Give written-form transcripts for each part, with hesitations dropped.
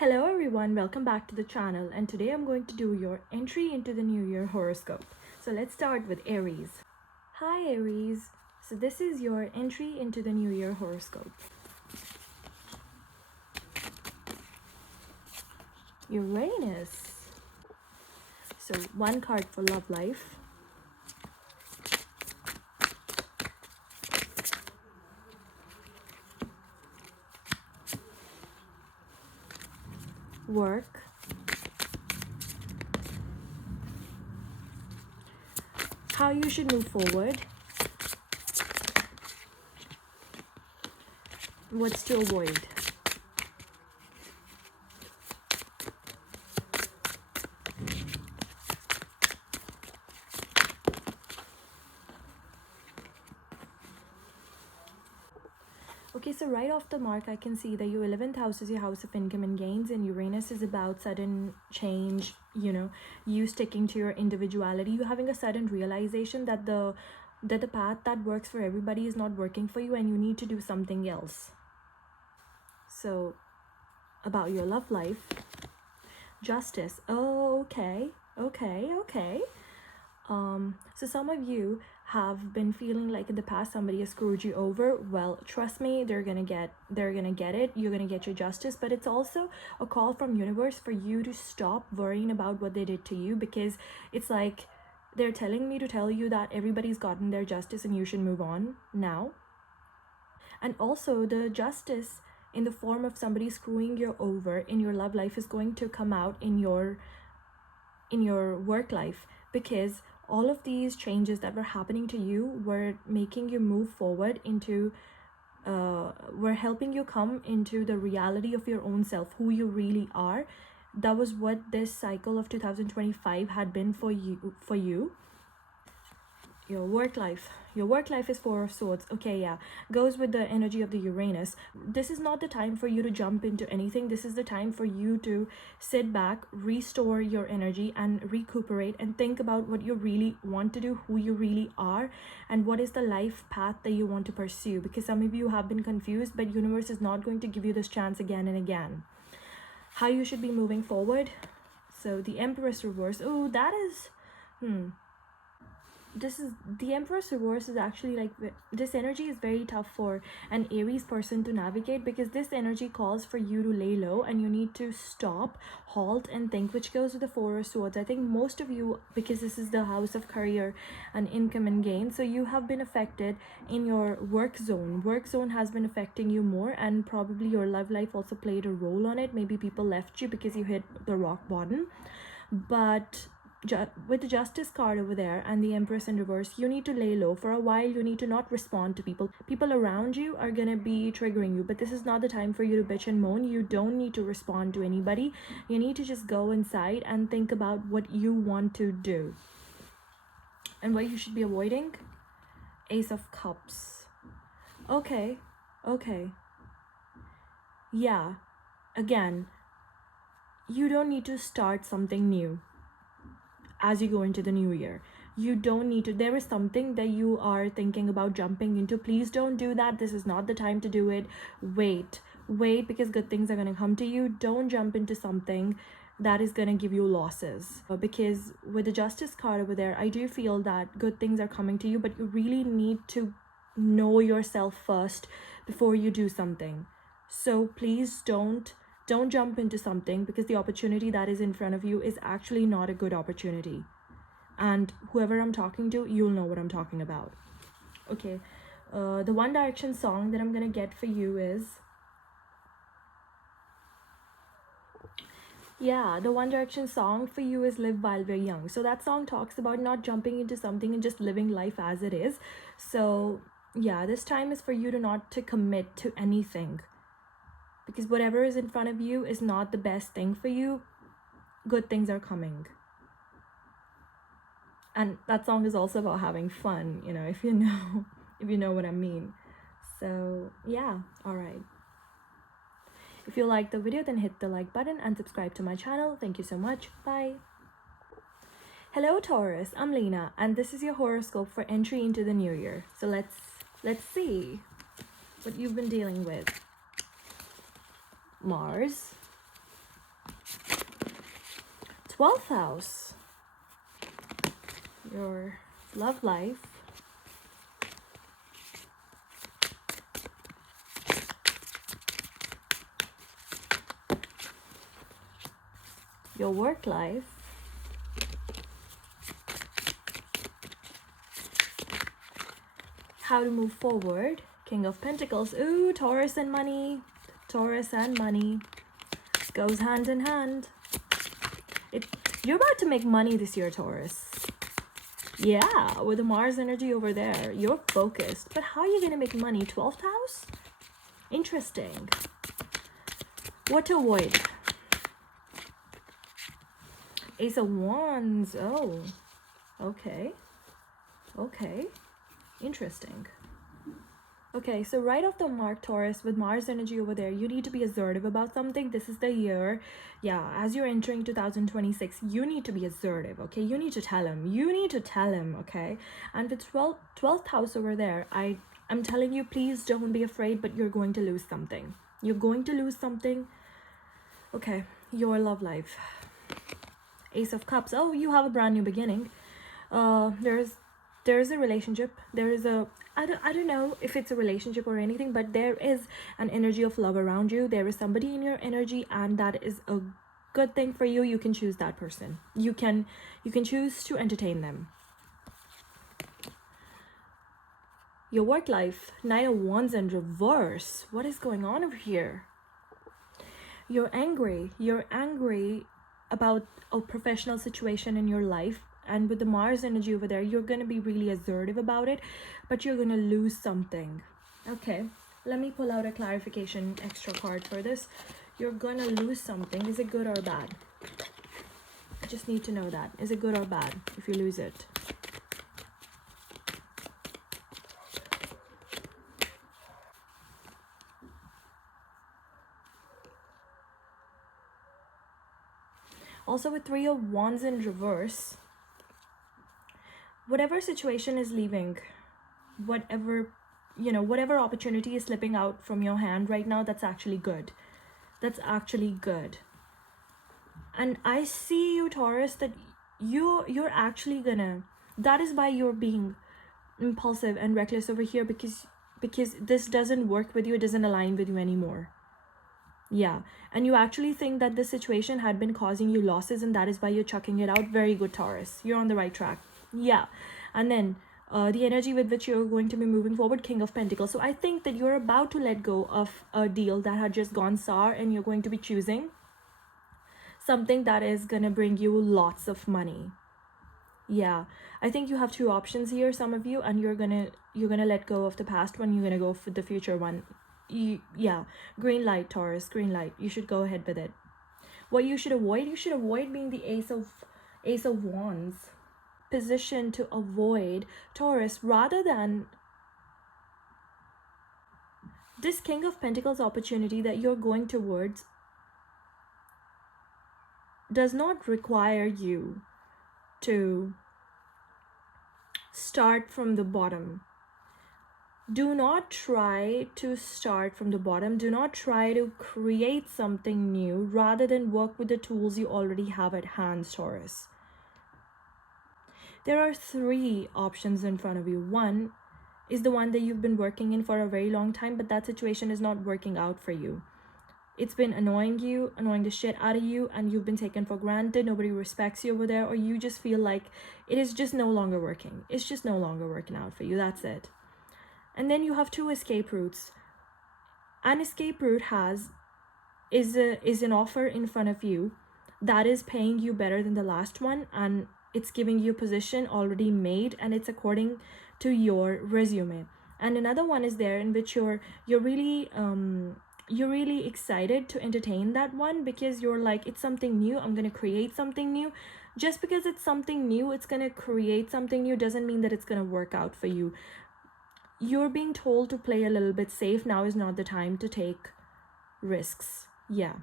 Hello everyone, welcome back to the channel, and today I'm going to do your entry into the new year horoscope. So let's start with Aries. Hi Aries. So this is your entry into the new year horoscope. Uranus. So one card for love life. Work. How you should move forward. What's to avoid. Okay, so right off the mark, I can see that your 11th house is your house of income and gains, and Uranus is about sudden change, you sticking to your individuality, you having a sudden realization that the path that works for everybody is not working for you and you need to do something else. So, about your love life, justice. Oh, okay. So some of you have been feeling like in the past somebody has screwed you over. Well, trust me, they're gonna get it. You're gonna get your justice, but it's also a call from universe for you to stop worrying about what they did to you, because it's like they're telling me to tell you that everybody's gotten their justice and you should move on now. And also the justice in the form of somebody screwing you over in your love life is going to come out in your work life, because all of these changes that were happening to you were making you move forward into were helping you come into the reality of your own self, who you really are. That was what this cycle of 2025 had been for you. Your work life is Four of Swords. Okay, yeah, goes with the energy of the Uranus. This is not the time for you to jump into anything. This is the time for you to sit back, restore your energy and recuperate, and think about what you really want to do, who you really are, and what is the life path that you want to pursue, because some of you have been confused, but universe is not going to give you this chance again and again. How you should be moving forward. So the Empress reverse. Oh, that is this is the Empress reverse is actually like, this energy is very tough for an Aries person to navigate, because this energy calls for you to lay low and you need to stop, halt and think, which goes with the Four of Swords. I think most of you, because this is the house of career and income and gain, so you have been affected in your work zone has been affecting you more, and probably your love life also played a role on it. Maybe people left you because you hit the rock bottom. But with the Justice card over there and the Empress in reverse, you need to lay low for a while. You need to not respond to people around you are gonna be triggering you, but this is not the time for you to bitch and moan. You don't need to respond to anybody. You need to just go inside and think about what you want to do and what you should be avoiding. Ace of Cups. Okay, yeah, again, you don't need to start something new as you go into the new year. You don't need to. There is something that you are thinking about jumping into. Please don't do that. This is not the time to do it. Wait, because good things are going to come to you. Don't jump into something that is going to give you losses, because with the Justice card over there, I do feel that good things are coming to you, but you really need to know yourself first before you do something. So please don't jump into something, because the opportunity that is in front of you is actually not a good opportunity. And whoever I'm talking to, you'll know what I'm talking about. Okay, the One Direction song that I'm gonna get for you is, yeah, the One Direction song for you is Live While We're Young. So that song talks about not jumping into something and just living life as it is. So yeah, this time is for you to not to commit to anything, because whatever is in front of you is not the best thing for you. Good things are coming. And that song is also about having fun, if you know what I mean. So yeah, all right. If you liked the video, then hit the like button and subscribe to my channel. Thank you so much. Bye. Hello Taurus, I'm Lena, and this is your horoscope for entry into the new year. So let's see what you've been dealing with. Mars, 12th house, your love life, your work life, how to move forward, King of Pentacles. Ooh, Taurus and money. Taurus and money goes hand in hand. You're about to make money this year, Taurus. Yeah, with the Mars energy over there, you're focused. But how are you going to make money? 12th house? Interesting. What to avoid? Ace of Wands. Oh, okay. Okay. Interesting. Okay, so right off the mark, Taurus, with Mars energy over there, you need to be assertive about something. This is the year. Yeah, as you're entering 2026, you need to be assertive, okay? You need to tell him. You need to tell him, okay? And with 12th house over there, I'm telling you, please don't be afraid, but you're going to lose something. You're going to lose something. Okay, your love life. Ace of Cups. Oh, you have a brand new beginning. There's a relationship. There is a, I don't know if it's a relationship or anything, but there is an energy of love around you. There is somebody in your energy, and that is a good thing for you. You can choose that person. You can choose to entertain them. Your work life, Knight of Wands in reverse. What is going on over here? You're angry. You're angry about a professional situation in your life. And with the Mars energy over there, you're going to be really assertive about it, but you're going to lose something. Okay, let me pull out a clarification extra card for this. You're going to lose something. Is it good or bad? I just need to know that. Is it good or bad if you lose it? Also with Three of Wands in reverse, whatever situation is leaving, whatever opportunity is slipping out from your hand right now, that's actually good. That's actually good. And I see you, Taurus, that you're actually gonna, that is why you're being impulsive and reckless over here, because this doesn't work with you, it doesn't align with you anymore. Yeah, and you actually think that this situation had been causing you losses, and that is why you're chucking it out. Very good, Taurus. You're on the right track. Yeah, and then the energy with which you're going to be moving forward, King of Pentacles. So I think that you're about to let go of a deal that had just gone sour, and you're going to be choosing something that is going to bring you lots of money. Yeah, I think you have two options here, some of you, and you're gonna let go of the past one. You're gonna go for the future one. Yeah, green light, Taurus, green light. You should go ahead with it. What you should avoid being the Ace of Wands. Position to avoid, Taurus, rather than this King of Pentacles opportunity that you're going towards does not require you to start from the bottom. Do not try to start from the bottom. Do not try to create something new, rather than work with the tools you already have at hand, Taurus. There are three options in front of you. One is the one that you've been working in for a very long time, but that situation is not working out for you. It's been annoying the shit out of you, and you've been taken for granted. Nobody respects you over there, or you just feel like it is just no longer working. It's just no longer working out for you. That's it. And then you have two escape routes. An escape route is an offer in front of you that is paying you better than the last one, and it's giving you a position already made, and it's according to your resume. And another one is there in which you're really excited to entertain that one, because you're like, it's something new, I'm gonna create something new. Just because it's something new, it's gonna create something new, doesn't mean that it's gonna work out for you. You're being told to play a little bit safe. Now is not the time to take risks. Yeah.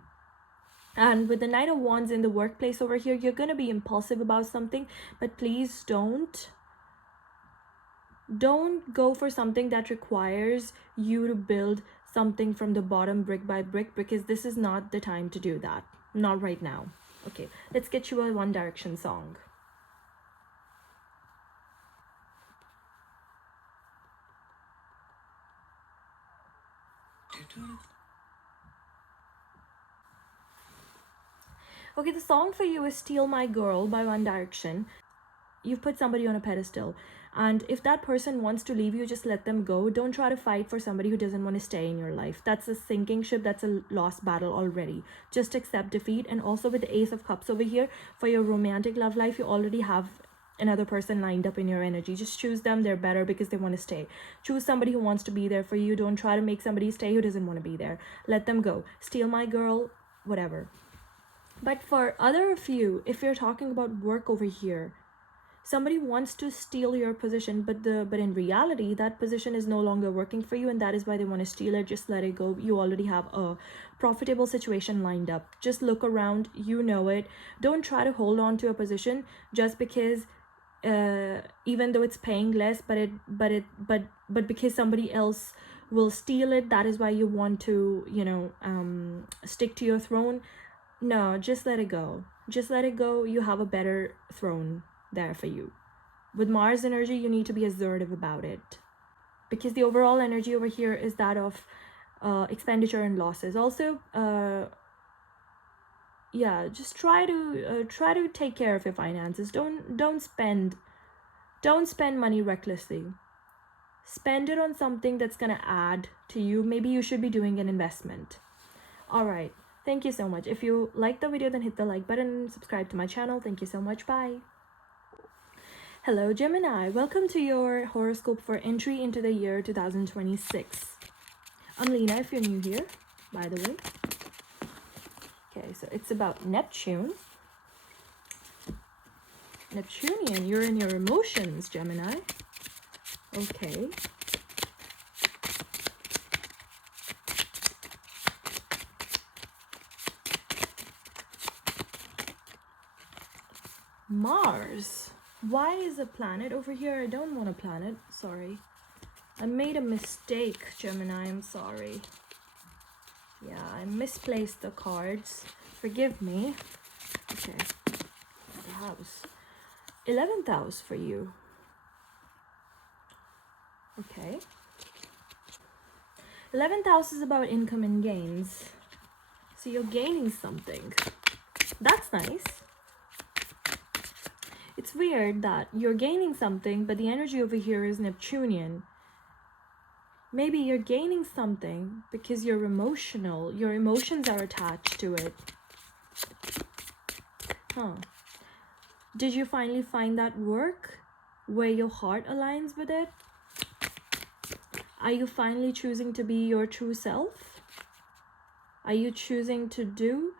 And with the Knight of Wands in the workplace over here, you're going to be impulsive about something, but please don't go for something that requires you to build something from the bottom, brick by brick, because this is not the time to do that. Not right now. Okay, let's get you a One Direction song. Okay, the song for you is Steal My Girl by One Direction. You've put somebody on a pedestal, and if that person wants to leave you, just let them go. Don't try to fight for somebody who doesn't want to stay in your life. That's a sinking ship. That's a lost battle already. Just accept defeat. And also with the Ace of Cups over here, for your romantic love life, you already have another person lined up in your energy. Just choose them. They're better because they want to stay. Choose somebody who wants to be there for you. Don't try to make somebody stay who doesn't want to be there. Let them go. Steal my girl, whatever. But for other of you, if you're talking about work over here, somebody wants to steal your position, but in reality that position is no longer working for you, and that is why they want to steal it. Just let it go. You already have a profitable situation lined up. Just look around, you know it. Don't try to hold on to a position just because even though it's paying less, but because somebody else will steal it, that is why you want to, you know, stick to your throne. No, just let it go. Just let it go. You have a better throne there for you. With Mars energy, you need to be assertive about it, because the overall energy over here is that of expenditure and losses. Also, yeah, just try to take care of your finances. Don't spend money recklessly. Spend it on something that's gonna add to you. Maybe you should be doing an investment. All right, thank you so much. If you liked the video, then hit the like button and subscribe to my channel. Thank you so much. Bye. Hello Gemini, welcome to your horoscope for entry into the year 2026. I'm Lena if you're new here, by the way. Okay, so it's about Neptune. Neptunian, you're in your emotions, Gemini. Okay. Mars. Why is a planet over here? I don't want a planet. Sorry. I made a mistake, Gemini. I'm sorry. Yeah, I misplaced the cards. Forgive me. Okay. The house. 11th house for you. Okay. 11th house is about income and gains. So you're gaining something. That's nice. It's weird that you're gaining something, but the energy over here is Neptunian. Maybe you're gaining something because you're emotional. Your emotions are attached to it. Huh. Did you finally find that work where your heart aligns with it? Are you finally choosing to be your true self? Are you choosing to do?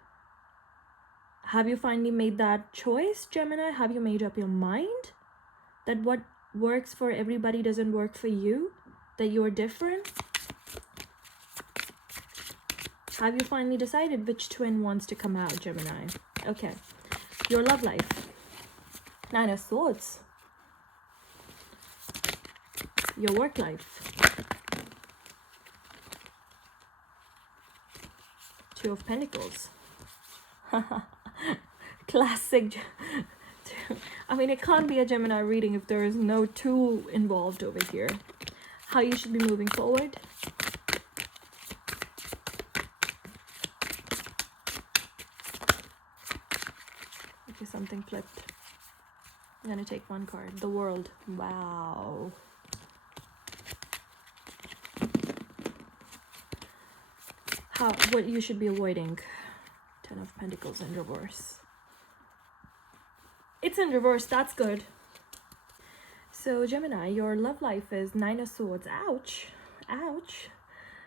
Have you finally made that choice, Gemini? Have you made up your mind that what works for everybody doesn't work for you? That you're different? Have you finally decided which twin wants to come out, Gemini? Okay. Your love life. 9 of Swords. Your work life. 2 of Pentacles. Classic. I mean, it can't be a Gemini reading if there is no 2 involved over here. How you should be moving forward. Okay, something flipped. I'm gonna take one card. The World. Wow. What you should be avoiding. 10 of Pentacles in reverse. It's in reverse. That's good. So Gemini, your love life is 9 of Swords. Ouch. Ouch.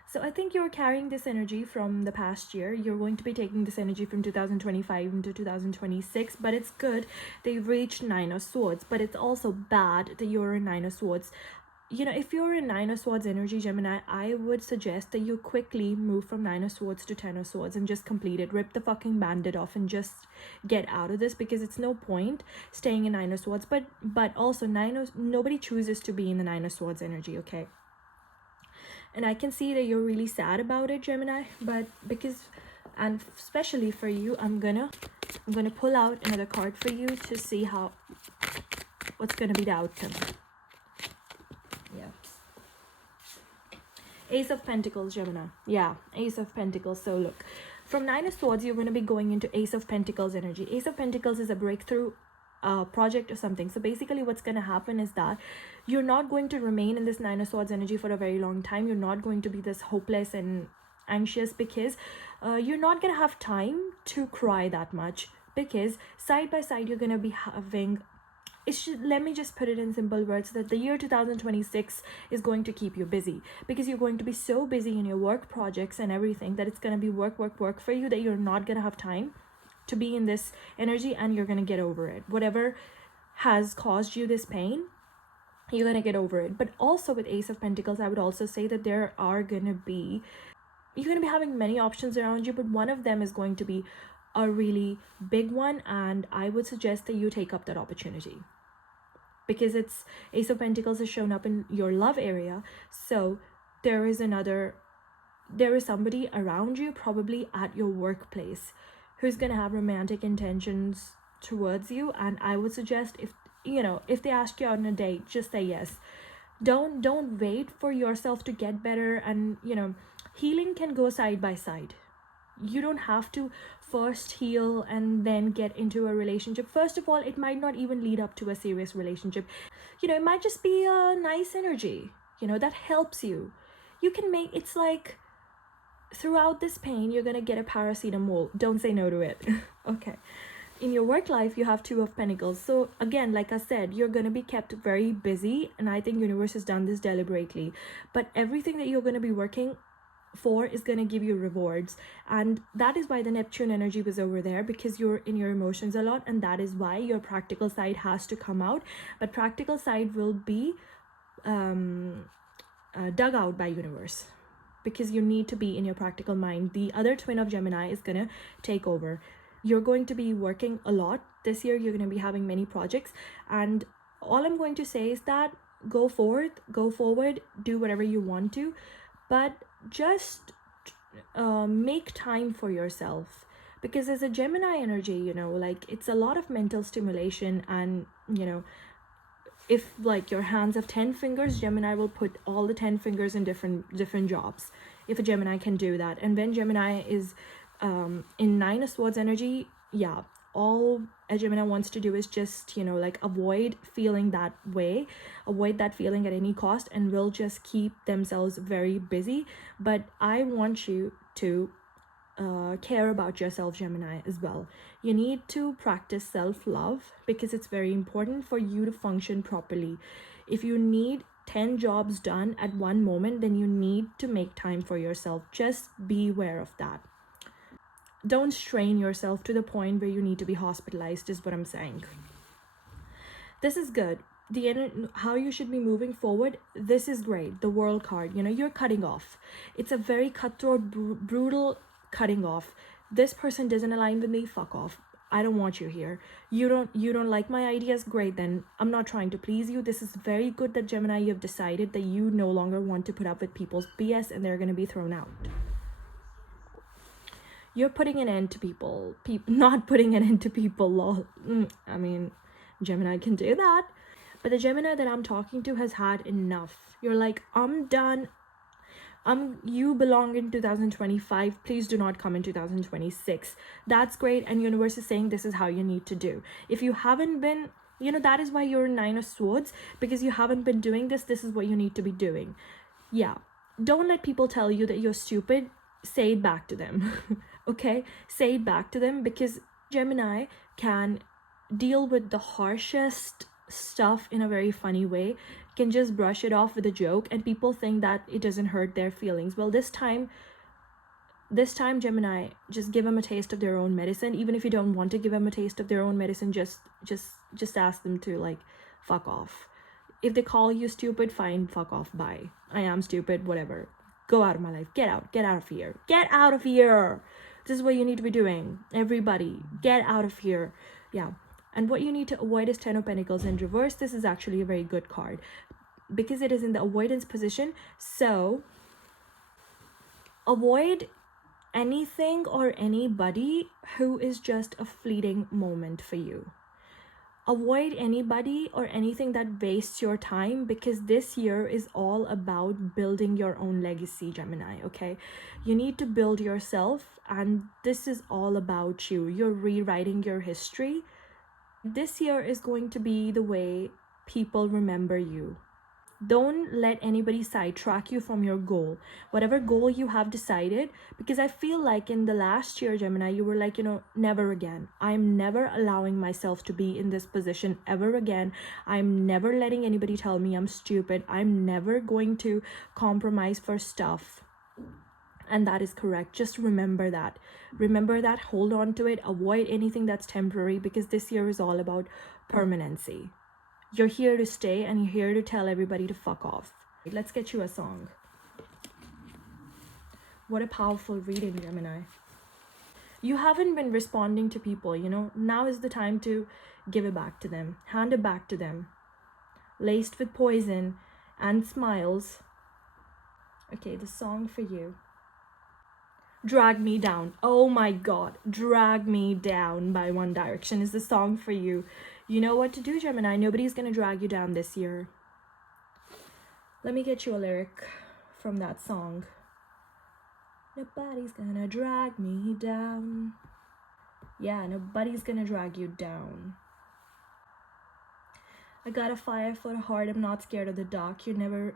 So I think you're carrying this energy from the past year. You're going to be taking this energy from 2025 into 2026, but it's good they've reached 9 of Swords, but it's also bad that you're in 9 of Swords. You know, if you're in 9 of Swords energy, Gemini, I would suggest that you quickly move from 9 of Swords to 10 of Swords and just complete it. Rip the fucking bandit off and just get out of this, because it's no point staying in 9 of Swords. But also nobody chooses to be in the 9 of Swords energy, okay? And I can see that you're really sad about it, Gemini, but because And especially for you, I'm gonna pull out another card for you to see what's gonna be the outcome. Yeah. Ace of Pentacles, Gemini. Yeah, Ace of Pentacles. So look, from Nine of Swords, you're going to be going into Ace of Pentacles energy. Ace of Pentacles is a breakthrough project or something. So basically what's going to happen is that you're not going to remain in this Nine of Swords energy for a very long time. You're not going to be this hopeless and anxious, because you're not going to have time to cry that much, because side by side you're going to be having, let me just put it in simple words, that the year 2026 is going to keep you busy, because you're going to be so busy in your work projects and everything that it's going to be work for you, that you're not going to have time to be in this energy, and you're going to get over it. Whatever has caused you this pain, you're going to get over it. But also with Ace of Pentacles, I would also say that you're going to be having many options around you, but one of them is going to be a really big one, and I would suggest that you take up that opportunity, because it's Ace of Pentacles has shown up in your love area. So there is somebody around you, probably at your workplace, who's going to have romantic intentions towards you. And I would suggest, if they ask you out on a date, just say yes. Don't wait for yourself to get better. And healing can go side by side. You don't have to first heal and then get into a relationship. First of all, it might not even lead up to a serious relationship. It might just be a nice energy, that helps you. You can make, it's like, throughout this pain, you're gonna get a paracetamol. Don't say no to it. Okay. In your work life, you have Two of Pentacles. So again, like I said, you're gonna be kept very busy, and I think universe has done this deliberately. But everything that you're gonna be working for is going to give you rewards, and that is why the Neptune energy was over there, because you're in your emotions a lot, and that is why your practical side has to come out. But practical side will be dug out by universe, because you need to be in your practical mind. The other twin of Gemini is going to take over. You're going to be working a lot this year. You're going to be having many projects, and all I'm going to say is that go forward, do whatever you want to, but just make time for yourself, because as a Gemini energy, like, it's a lot of mental stimulation. And if like your hands have 10 fingers, Gemini will put all the 10 fingers in different jobs, if a Gemini can do that. And when Gemini is in Nine of Swords energy, yeah, all a Gemini wants to do is just like avoid feeling that way, avoid that feeling at any cost, and will just keep themselves very busy. But I want you to care about yourself, Gemini, as well. You need to practice self-love, because it's very important for you to function properly. If you need 10 jobs done at one moment, then you need to make time for yourself. Just be aware of that. Don't strain yourself to the point where you need to be hospitalized, is what I'm saying. This is good. How you should be moving forward, this is great. The World card, you're cutting off. It's a very cutthroat, brutal cutting off. This person doesn't align with me, fuck off. I don't want you here. You don't like my ideas, great, then I'm not trying to please you. This is very good that Gemini, you've decided that you no longer want to put up with people's BS, and they're going to be thrown out. You're putting an end to people, not putting an end to people, lol. I mean, Gemini can do that. But the Gemini that I'm talking to has had enough. You're like, I'm done. You belong in 2025. Please do not come in 2026. That's great. And universe is saying this is how you need to do. If you haven't been, that is why you're Nine of Swords, because you haven't been doing this. This is what you need to be doing. Yeah. Don't let people tell you that you're stupid. Say it back to them. Okay, say it back to them, because Gemini can deal with the harshest stuff in a very funny way, can just brush it off with a joke, and people think that it doesn't hurt their feelings. Well, this time Gemini, just give them a taste of their own medicine. Even if you don't want to give them a taste of their own medicine, just ask them to, like, fuck off. If they call you stupid, fine, fuck off, bye. I am stupid, whatever. Go out of my life. Get out of here. Get out of here. This is what you need to be doing. Everybody, get out of here. Yeah. And what you need to avoid is 10 of Pentacles in reverse. This is actually a very good card, because it is in the avoidance position. So avoid anything or anybody who is just a fleeting moment for you. Avoid anybody or anything that wastes your time, because this year is all about building your own legacy, Gemini, okay? You need to build yourself, and this is all about you. You're rewriting your history. This year is going to be the way people remember you. Don't let anybody sidetrack you from your goal, whatever goal you have decided, because I feel like in the last year, Gemini, you were like, never again. I'm never allowing myself to be in this position ever again. I'm never letting anybody tell me I'm stupid. I'm never going to compromise for stuff. And that is correct. Just remember that. Hold on to it. Avoid anything that's temporary, because this year is all about permanency. You're here to stay, and you're here to tell everybody to fuck off. Let's get you a song. What a powerful reading, Gemini. You haven't been responding to people, Now is the time to give it back to them. Hand it back to them. Laced with poison and smiles. Okay, the song for you. Drag Me Down. Oh my god. Drag Me Down by One Direction is the song for you. You know what to do, Gemini. Nobody's gonna drag you down this year. Let me get you a lyric from that song. Nobody's gonna drag me down. Yeah, nobody's gonna drag you down. I got a 5-foot heart. I'm not scared of the dark. You never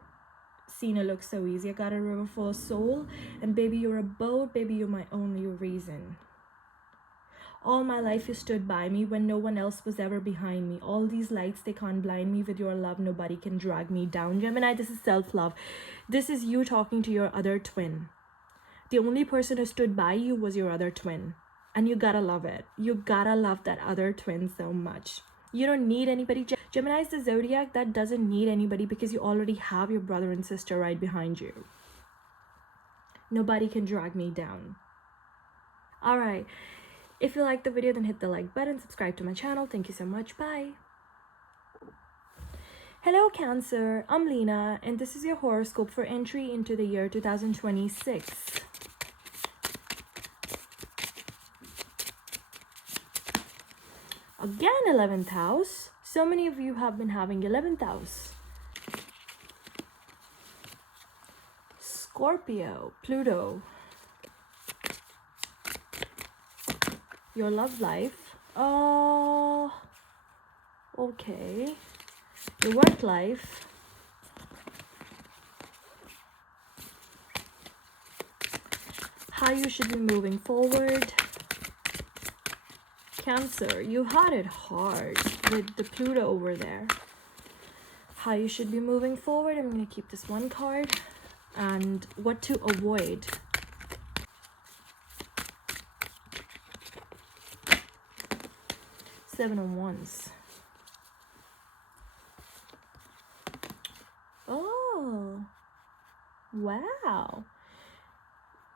seen it look so easy. I got a river full of soul, and baby, you're a boat. Baby, you're my only reason. All my life you stood by me when no one else was ever behind me. All these lights, they can't blind me. With your love, nobody can drag me down. Gemini, this is self-love. This is you talking to your other twin. The only person who stood by you was your other twin. And you gotta love it. You gotta love that other twin so much. You don't need anybody. Gemini is the zodiac that doesn't need anybody, because you already have your brother and sister right behind you. Nobody can drag me down. All right. If you liked the video, then hit the like button, subscribe to my channel. Thank you so much. Bye. Hello, Cancer. I'm Lena, and this is your horoscope for entry into the year 2026. Again, 11th house. So many of you have been having 11th house. Scorpio, Pluto. Your love life. Oh, okay. Your work life. How you should be moving forward. Cancer, you had it hard with the Pluto over there. How you should be moving forward. I'm going to keep this one card. And what to avoid. Seven of Wands. Oh, wow.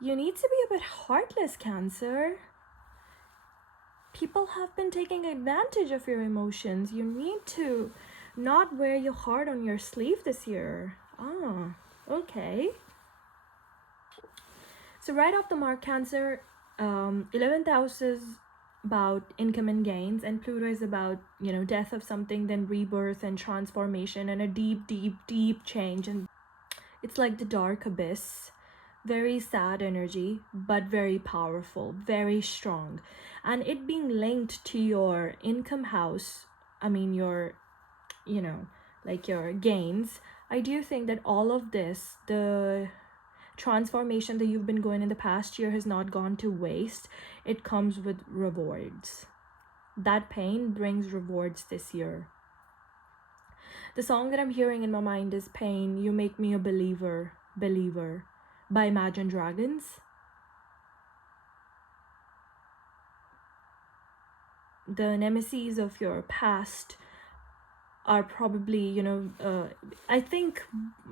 You need to be a bit heartless, Cancer. People have been taking advantage of your emotions. You need to not wear your heart on your sleeve this year. Ah, okay. So right off the mark, Cancer, 11th house is about income and gains, and Pluto is about, death of something, then rebirth and transformation and a deep change. And it's like the dark abyss. Very sad energy, but very powerful, very strong. And it being linked to your income house, your, your gains, I do think that all of this, the transformation that you've been going in the past year, has not gone to waste. It comes with rewards. That pain brings rewards this year. The song that I'm hearing in my mind is Pain, You Make Me a Believer by Imagine Dragons. The nemesis of your past are probably, I think,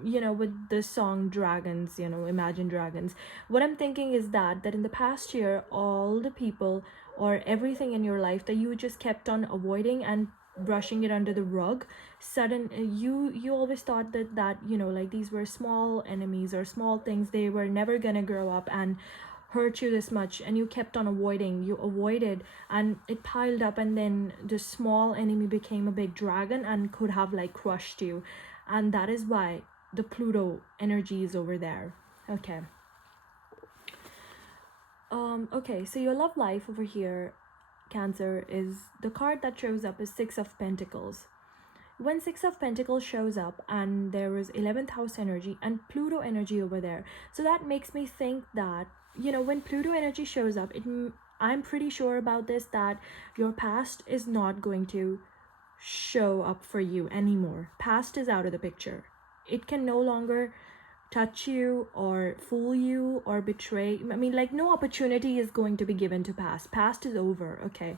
with the song Dragons, Imagine Dragons, what I'm thinking is that in the past year, all the people or everything in your life that you just kept on avoiding and brushing it under the rug, you always thought that these were small enemies or small things, they were never gonna grow up and hurt you this much, and you kept on avoiding, you avoided, and it piled up, and then the small enemy became a big dragon and could have like crushed you. And that is why the Pluto energy is over there. Okay. Okay, so your love life over here, Cancer, is the card that shows up is Six of Pentacles. When Six of Pentacles shows up and there is 11th house energy and Pluto energy over there, so that makes me think that, you know, when Pluto energy shows up, I'm pretty sure about this, that your past is not going to show up for you anymore. Past is out of the picture. It can no longer touch you or fool you or betray. I mean, like, no opportunity is going to be given to past. Past is over, okay?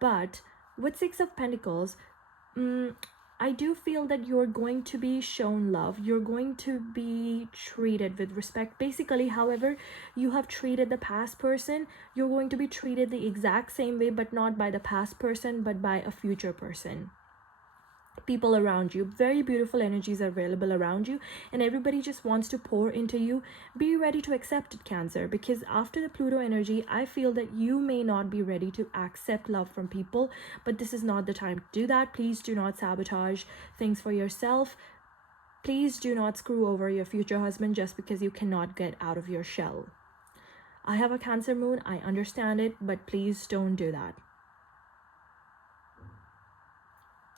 But with Six of Pentacles, I do feel that you're going to be shown love. You're going to be treated with respect. Basically, however you have treated the past person, you're going to be treated the exact same way, but not by the past person, but by a future person. People around you, very beautiful energies are available around you, and everybody just wants to pour into you. Be ready to accept it, Cancer, because after the Pluto energy, I feel that you may not be ready to accept love from people, but this is not the time to do that. Please do not sabotage things for yourself. Please do not screw over your future husband just because you cannot get out of your shell. I have a Cancer moon, I understand it, but please don't do that.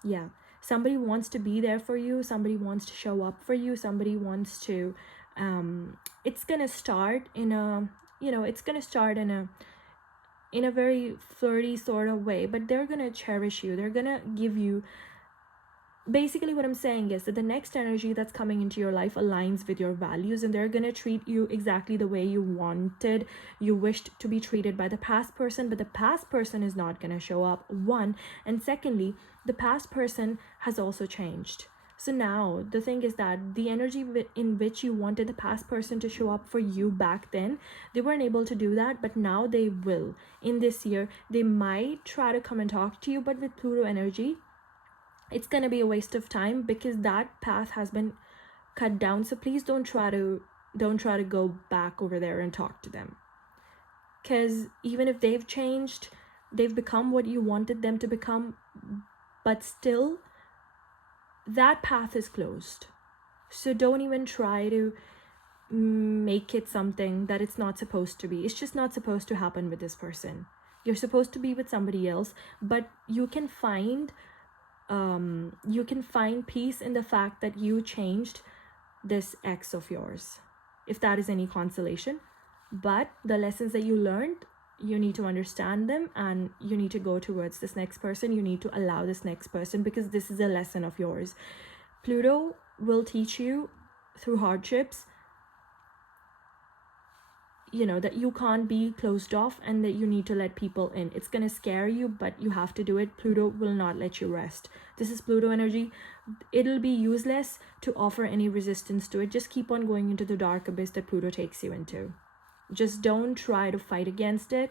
Yeah. Somebody wants to be there for you. Somebody wants to show up for you. Somebody wants to, it's going to start in a, you know, it's going to start in a very flirty sort of way, but they're going to cherish you. They're going to give you, basically what I'm saying is that the next energy that's coming into your life aligns with your values, and they're going to treat you exactly the way you wished to be treated by the past person, but the past person is not going to show up, one. And secondly, the past person has also changed. So now the thing is that the energy in which you wanted the past person to show up for you back then, they weren't able to do that, but now they will. In this year, they might try to come and talk to you, but with Pluto energy, it's going to be a waste of time because that path has been cut down. So please don't try to go back over there and talk to them, because even if they've changed, they've become what you wanted them to become, but still that path is closed. So don't even try to make it something that it's not supposed to be. It's just not supposed to happen with this person. You're supposed to be with somebody else, but you can find peace in the fact that you changed this ex of yours, if that is any consolation. But the lessons that you learned, you need to understand them, and you need to go towards this next person. You need to allow this next person, because this is a lesson of yours. Pluto will teach you through hardships, you know, that you can't be closed off and that you need to let people in. It's going to scare you, but you have to do it. Pluto will not let you rest. This is Pluto energy. It'll be useless to offer any resistance to it. Just keep on going into the dark abyss that Pluto takes you into. Just don't try to fight against it.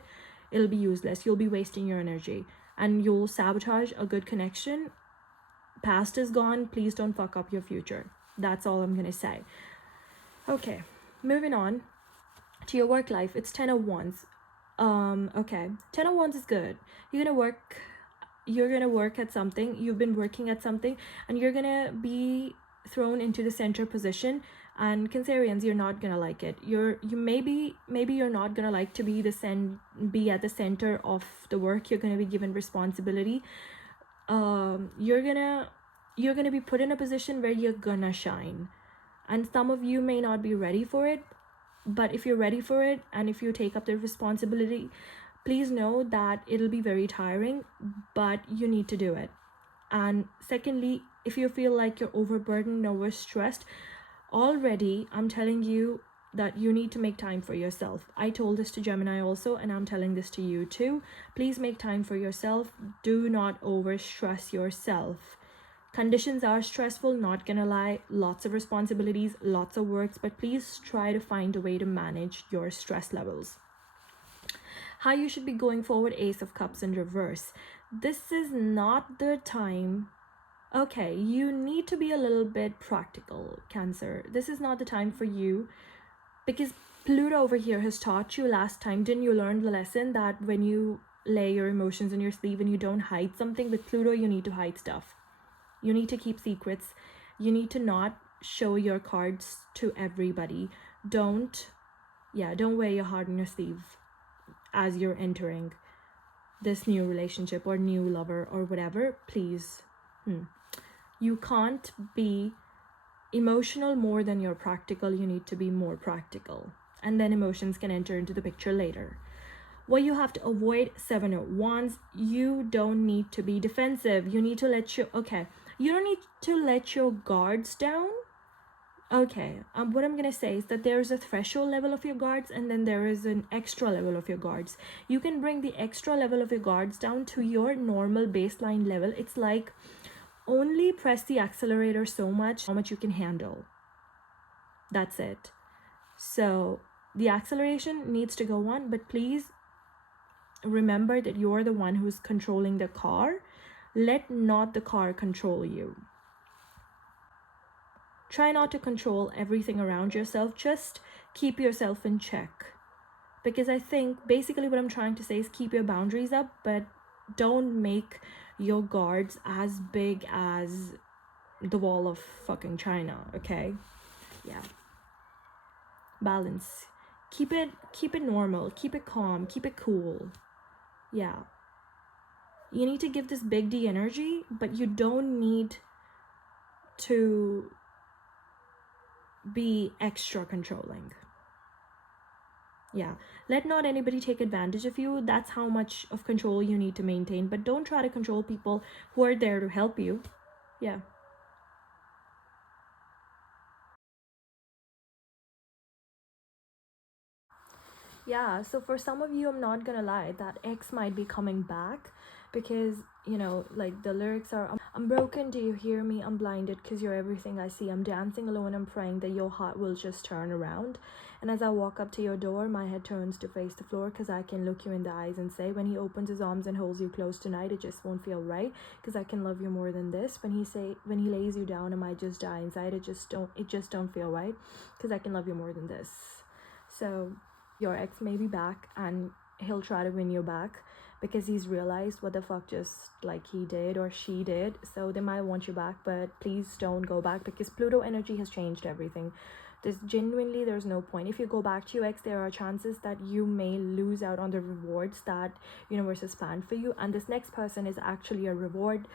It'll be useless. You'll be wasting your energy and you'll sabotage a good connection. Past is gone. Please don't fuck up your future. That's all I'm going to say. Okay, moving on to your work life. It's 10 of Wands. Okay, 10 of Wands is good. You're gonna work at something. You've been working at something, and you're gonna be thrown into the center position. And Cancerians, you're not gonna like it. Maybe you're not gonna like to be at the center of the work. You're gonna be given responsibility. You're gonna be put in a position where you're gonna shine, and some of you may not be ready for it. But if you're ready for it, and if you take up the responsibility, please know that it'll be very tiring, but you need to do it. And secondly, if you feel like you're overburdened, overstressed already, I'm telling you that you need to make time for yourself. I told this to Gemini also, and I'm telling this to you too. Please make time for yourself. Do not overstress yourself. Conditions are stressful, not gonna lie. Lots of responsibilities, lots of works, but please try to find a way to manage your stress levels. How you should be going forward, Ace of Cups in reverse. This is not the time. Okay, you need to be a little bit practical, Cancer. This is not the time for you, because Pluto over here has taught you last time. Didn't you learn the lesson that when you lay your emotions in your sleeve and you don't hide something? With Pluto, you need to hide stuff. You need to keep secrets. You need to not show your cards to everybody. Don't wear your heart on your sleeve as you're entering this new relationship or new lover or whatever. Please. You can't be emotional more than you're practical. You need to be more practical, and then emotions can enter into the picture later. What you have to avoid, 7 of Wands, you don't need to be defensive. You need to you don't need to let your guards down. Okay, what I'm gonna say is that there's a threshold level of your guards, and then there is an extra level of your guards. You can bring the extra level of your guards down to your normal baseline level. It's like only press the accelerator so much, how much you can handle. That's it. So the acceleration needs to go on, but please remember that you're the one who's controlling the car. Let not the car control you. Try not to control everything around yourself. Just keep yourself in check. Because I think basically what I'm trying to say is keep your boundaries up, but don't make your guards as big as the wall of fucking China, okay? Yeah. Balance. Keep it normal. Keep it calm. Keep it cool. Yeah. You need to give this big D energy, but you don't need to be extra controlling. Yeah, let not anybody take advantage of you. That's how much of control you need to maintain, but don't try to control people who are there to help you. Yeah. Yeah, so for some of you, I'm not gonna lie, that ex might be coming back because, you know, like the lyrics are, I'm broken, do you hear me? I'm blinded because you're everything I see. I'm dancing alone, I'm praying that your heart will just turn around. And as I walk up to your door, my head turns to face the floor because I can look you in the eyes and say, when he opens his arms and holds you close tonight, it just won't feel right because I can love you more than this. When he lays you down, I might just die inside. It just don't feel right because I can love you more than this. So your ex may be back and he'll try to win you back because he's realized what the fuck just like he did or she did. So they might want you back, but please don't go back because Pluto energy has changed everything. There's no point. If you go back to your ex, there are chances that you may lose out on the rewards that universe has planned for you, and this next person is actually a reward.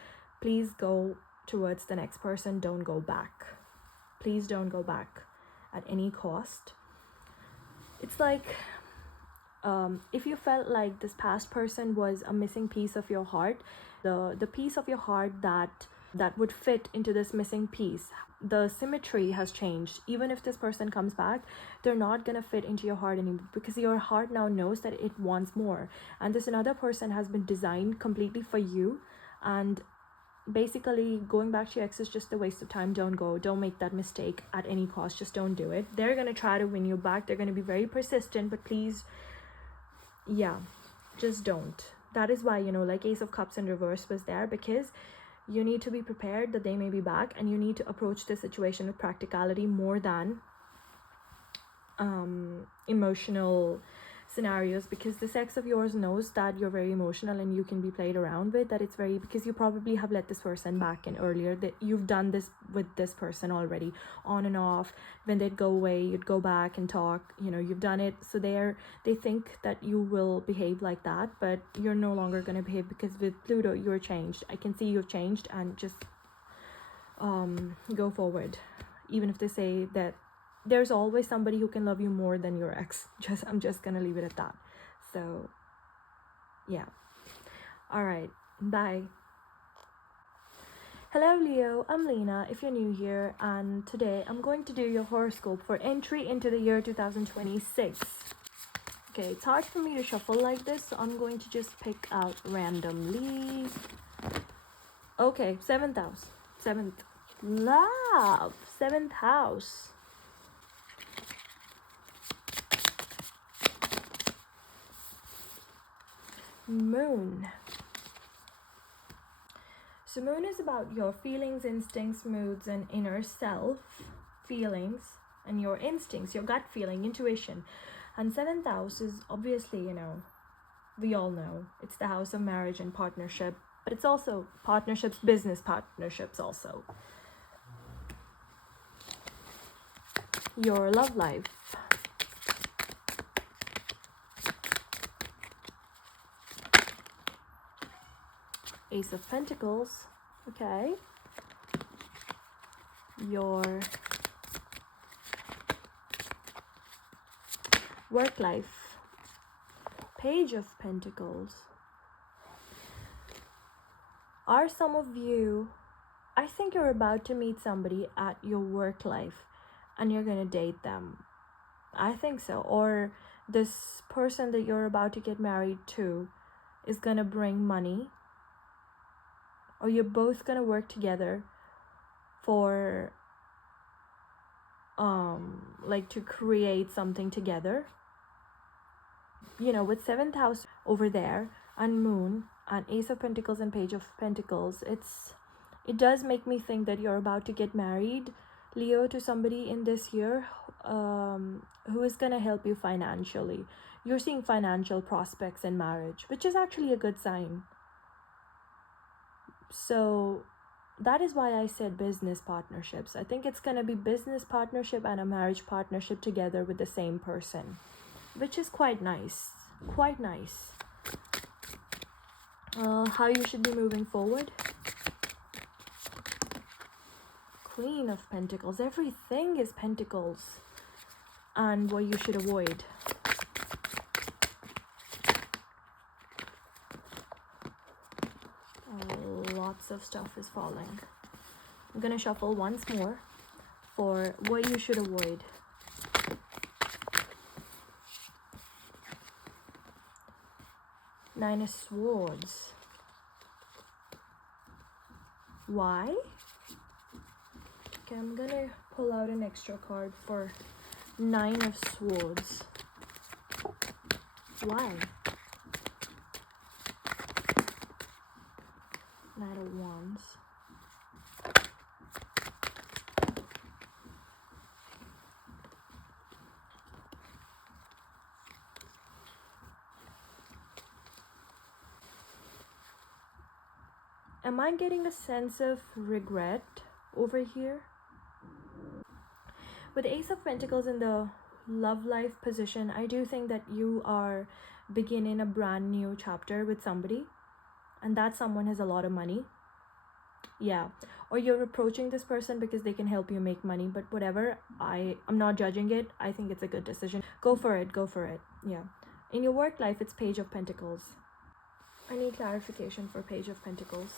Please go towards the next person. Don't go back. Please don't go back at any cost. It's like if you felt like this past person was a missing piece of your heart, the piece of your heart that would fit into this missing piece, the symmetry has changed. Even if this person comes back, they're not gonna fit into your heart anymore because your heart now knows that it wants more, and this another person has been designed completely for you. And basically going back to your ex is just a waste of time. Don't make that mistake at any cost. Just don't do it. They're gonna try to win you back. They're gonna be very persistent, but please, yeah, just don't. That is why, you know, like Ace of Cups in reverse was there, because you need to be prepared that they may be back, and you need to approach the situation with practicality more than emotional scenarios, because the sex of yours knows that you're very emotional and you can be played around with, that it's very, because you probably have let this person back in earlier, that you've done this with this person already on and off. When they'd go away, you'd go back and talk, you know, you've done it. So they think that you will behave like that, but you're no longer going to behave, because with Pluto you're changed. I can see you've changed, and just go forward. Even if they say that there's always somebody who can love you more than your ex. I'm just gonna leave it at that. So yeah, all right, bye. Hello Leo, I'm Lena if you're new here, and today I'm going to do your horoscope for entry into the year 2026. Okay, it's hard for me to shuffle like this, so I'm going to just pick out randomly. Okay, 7th house. 7th. Love. 7th house. Moon. So Moon is about your feelings, instincts, moods, and inner self. Feelings and your instincts, your gut feeling, intuition. And 7th house is obviously, you know, we all know it's the house of marriage and partnership, but it's also partnerships, business partnerships also. Your love life. Ace of Pentacles. Okay. Your work life. Page of Pentacles. Are some of you, I think you're about to meet somebody at your work life and you're gonna date them. I think so. Or this person that you're about to get married to is gonna bring money, or you're both gonna work together for like to create something together. You know, with 7th house over there and moon and Ace of Pentacles and Page of Pentacles, it does make me think that you're about to get married, Leo, to somebody in this year who is gonna help you financially. You're seeing financial prospects in marriage, which is actually a good sign. So that is why I said business partnerships. I think it's gonna be business partnership and a marriage partnership together with the same person, which is quite nice. Quite nice. How you should be moving forward. Queen of Pentacles. Everything is Pentacles. And what you should avoid. Lots of stuff is falling. I'm gonna shuffle once more for what you should avoid. Nine of Swords. Why? Okay, I'm gonna pull out an extra card for Nine of Swords. Why? Knight of Wands. Am I getting a sense of regret over here? With Ace of Pentacles in the love life position, I do think that you are beginning a brand new chapter with somebody, and that someone has a lot of money. Yeah, or you're approaching this person because they can help you make money, but whatever, I'm not judging it. I think it's a good decision. Go for it. Yeah. In your work life, it's Page of Pentacles. I need clarification for Page of Pentacles.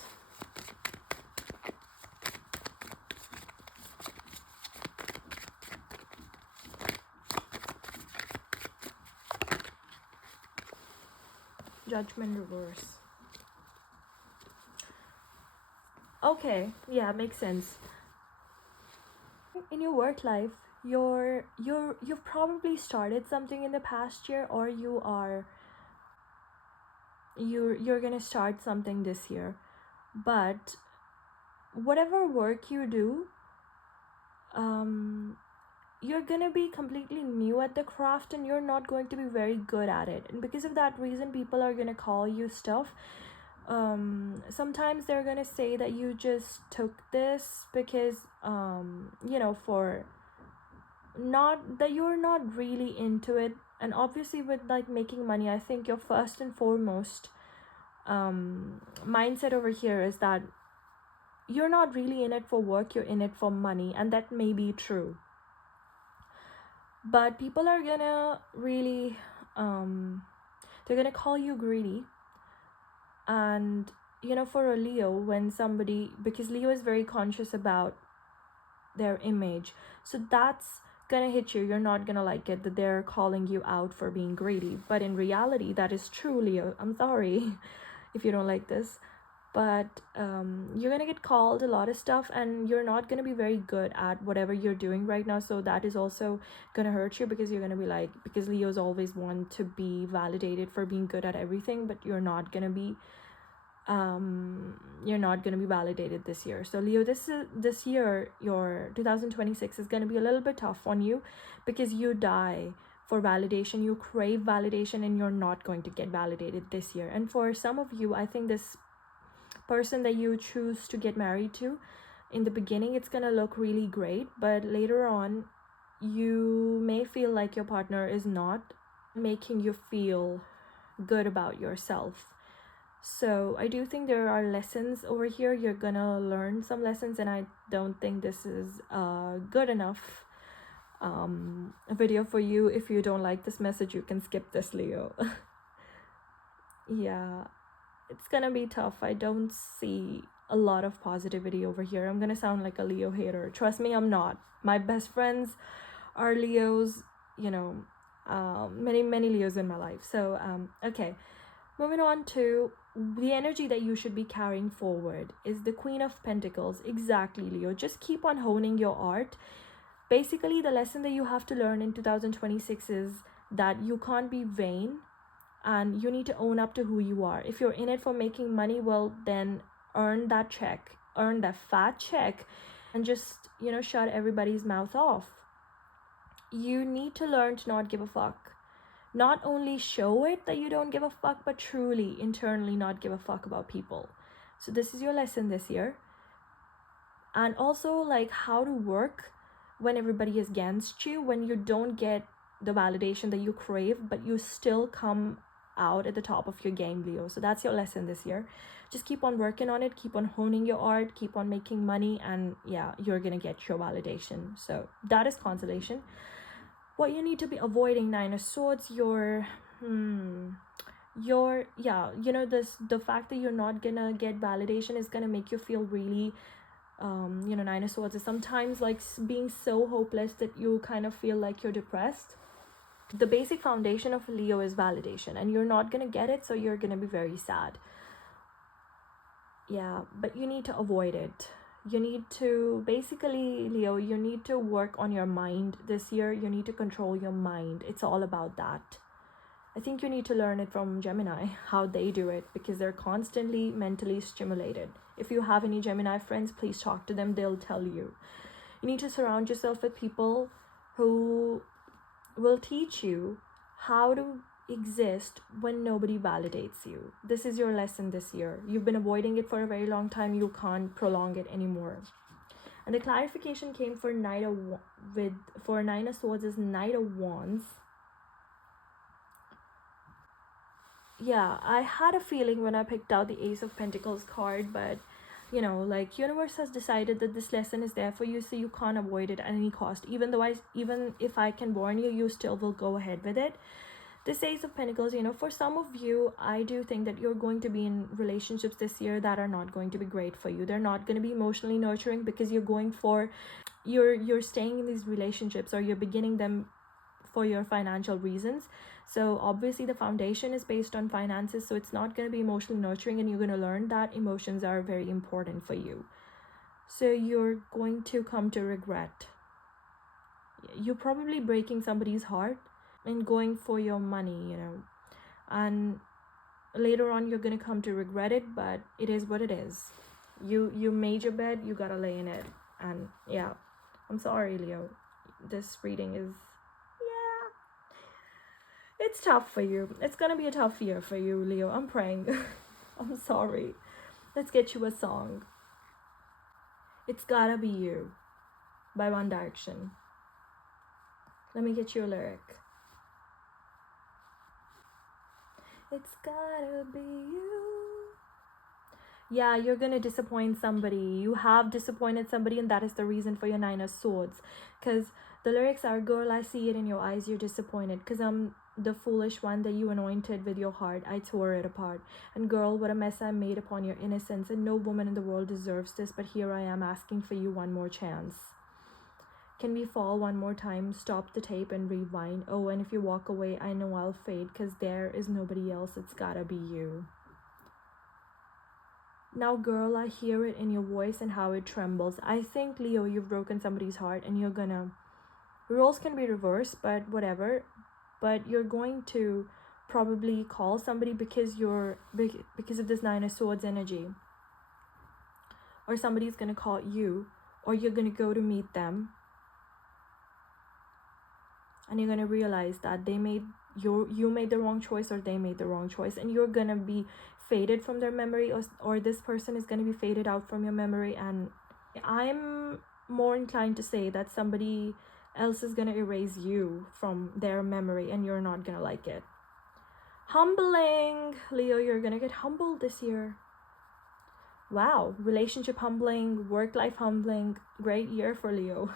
Judgment reverse. Okay, yeah, makes sense. In your work life, you've probably started something in the past year, or you're gonna start something this year. But whatever work you do, you're gonna be completely new at the craft and you're not going to be very good at it, and because of that reason people are gonna call you stuff. Sometimes they're gonna say that you just took this because you know, for not that you're not really into it. And obviously with like making money, I think your first and foremost mindset over here is that you're not really in it for work, you're in it for money, and that may be true. But people are gonna really they're gonna call you greedy. And you know, for a Leo, when somebody, because Leo is very conscious about their image, so that's gonna hit you. You're not gonna like it that they're calling you out for being greedy, but in reality that is true, Leo. I'm sorry if you don't like this, but you're gonna get called a lot of stuff and you're not gonna be very good at whatever you're doing right now. So that is also gonna hurt you, because you're gonna be like, because Leos always want to be validated for being good at everything, but you're not gonna be you're not going to be validated this year. So Leo, this year, your 2026 is going to be a little bit tough on you, because you die for validation, you crave validation, and you're not going to get validated this year. And for some of you, I think this person that you choose to get married to, in the beginning it's going to look really great, but later on you may feel like your partner is not making you feel good about yourself. So I do think there are lessons over here. You're gonna learn some lessons, and I don't think this is good enough a video for you. If you don't like this message, you can skip this, Leo. Yeah, it's gonna be tough. I don't see a lot of positivity over here. I'm gonna sound like a Leo hater. Trust me, I'm not. My best friends are Leos, you know, many Leos in my life. So okay, moving on to the energy that you should be carrying forward is the Queen of Pentacles. Exactly, Leo. Just keep on honing your art. Basically, the lesson that you have to learn in 2026 is that you can't be vain, and you need to own up to who you are. If you're in it for making money, well, then earn that check, earn that fat check, and just, you know, shut everybody's mouth off. You need to learn to not give a fuck. Not only show it that you don't give a fuck, but truly internally not give a fuck about people. So this is your lesson this year. And also, like, how to work when everybody is against you, when you don't get the validation that you crave, but you still come out at the top of your game, Leo. So that's your lesson this year. Just keep on working on it, keep on honing your art, keep on making money, and yeah, you're gonna get your validation. So that is consolation. What you need to be avoiding, Nine of Swords, the fact that you're not gonna get validation is gonna make you feel really, Nine of Swords is sometimes like being so hopeless that you kind of feel like you're depressed. The basic foundation of Leo is validation, and you're not gonna get it, so you're gonna be very sad. Yeah, but you need to avoid it. You need to, basically, Leo, you need to work on your mind this year. You need to control your mind. It's all about that. I think you need to learn it from Gemini, how they do it, because they're constantly mentally stimulated. If you have any Gemini friends, please talk to them. They'll tell you. You need to surround yourself with people who will teach you how to exist when nobody validates you. This is your lesson this year. You've been avoiding it for a very long time. You can't prolong it anymore. And the clarification came for Nine of Swords is Knight of Wands. Yeah, I had a feeling when I picked out the Ace of Pentacles card, but you know, like, universe has decided that this lesson is there for you, so you can't avoid it at any cost. Even if I can warn you, you still will go ahead with it. This Ace of Pentacles, you know, for some of you, I do think that you're going to be in relationships this year that are not going to be great for you. They're not going to be emotionally nurturing, because you're staying in these relationships, or you're beginning them for your financial reasons. So obviously the foundation is based on finances, so it's not going to be emotionally nurturing, and you're going to learn that emotions are very important for you. So you're going to come to regret. You're probably breaking somebody's heart and going for your money, you know, and later on you're going to come to regret it, but it is what it is. You made your bed, you gotta lay in it. And yeah, I'm sorry, Leo, this reading is, it's tough for you. It's gonna be a tough year for you, Leo. I'm praying. I'm sorry. Let's get you a song. It's Gotta Be You by One Direction. Let me get you a lyric. It's gotta be you. Yeah, you're gonna disappoint somebody. You have disappointed somebody, and that is the reason for your Nine of Swords. Because the lyrics are, girl, I see it in your eyes, you're disappointed. Because I'm the foolish one that you anointed with your heart. I tore it apart. And girl, what a mess I made upon your innocence. And no woman in the world deserves this, but here I am asking for you one more chance. Can we fall one more time? Stop the tape and rewind. Oh, and if you walk away, I know I'll fade, because there is nobody else. It's gotta be you. Now, girl, I hear it in your voice and how it trembles. I think, Leo, you've broken somebody's heart, and you're gonna... Roles can be reversed, but whatever. But you're going to probably call somebody because of this Nine of Swords energy, or somebody's gonna call you, or you're gonna go to meet them, and you're gonna realize that you made the wrong choice, or they made the wrong choice, and you're gonna be faded from their memory, or this person is gonna be faded out from your memory. And I'm more inclined to say that somebody else is gonna erase you from their memory, and you're not gonna like it. Humbling, Leo, you're gonna get humbled this year. Wow, relationship humbling, work life humbling, great year for Leo.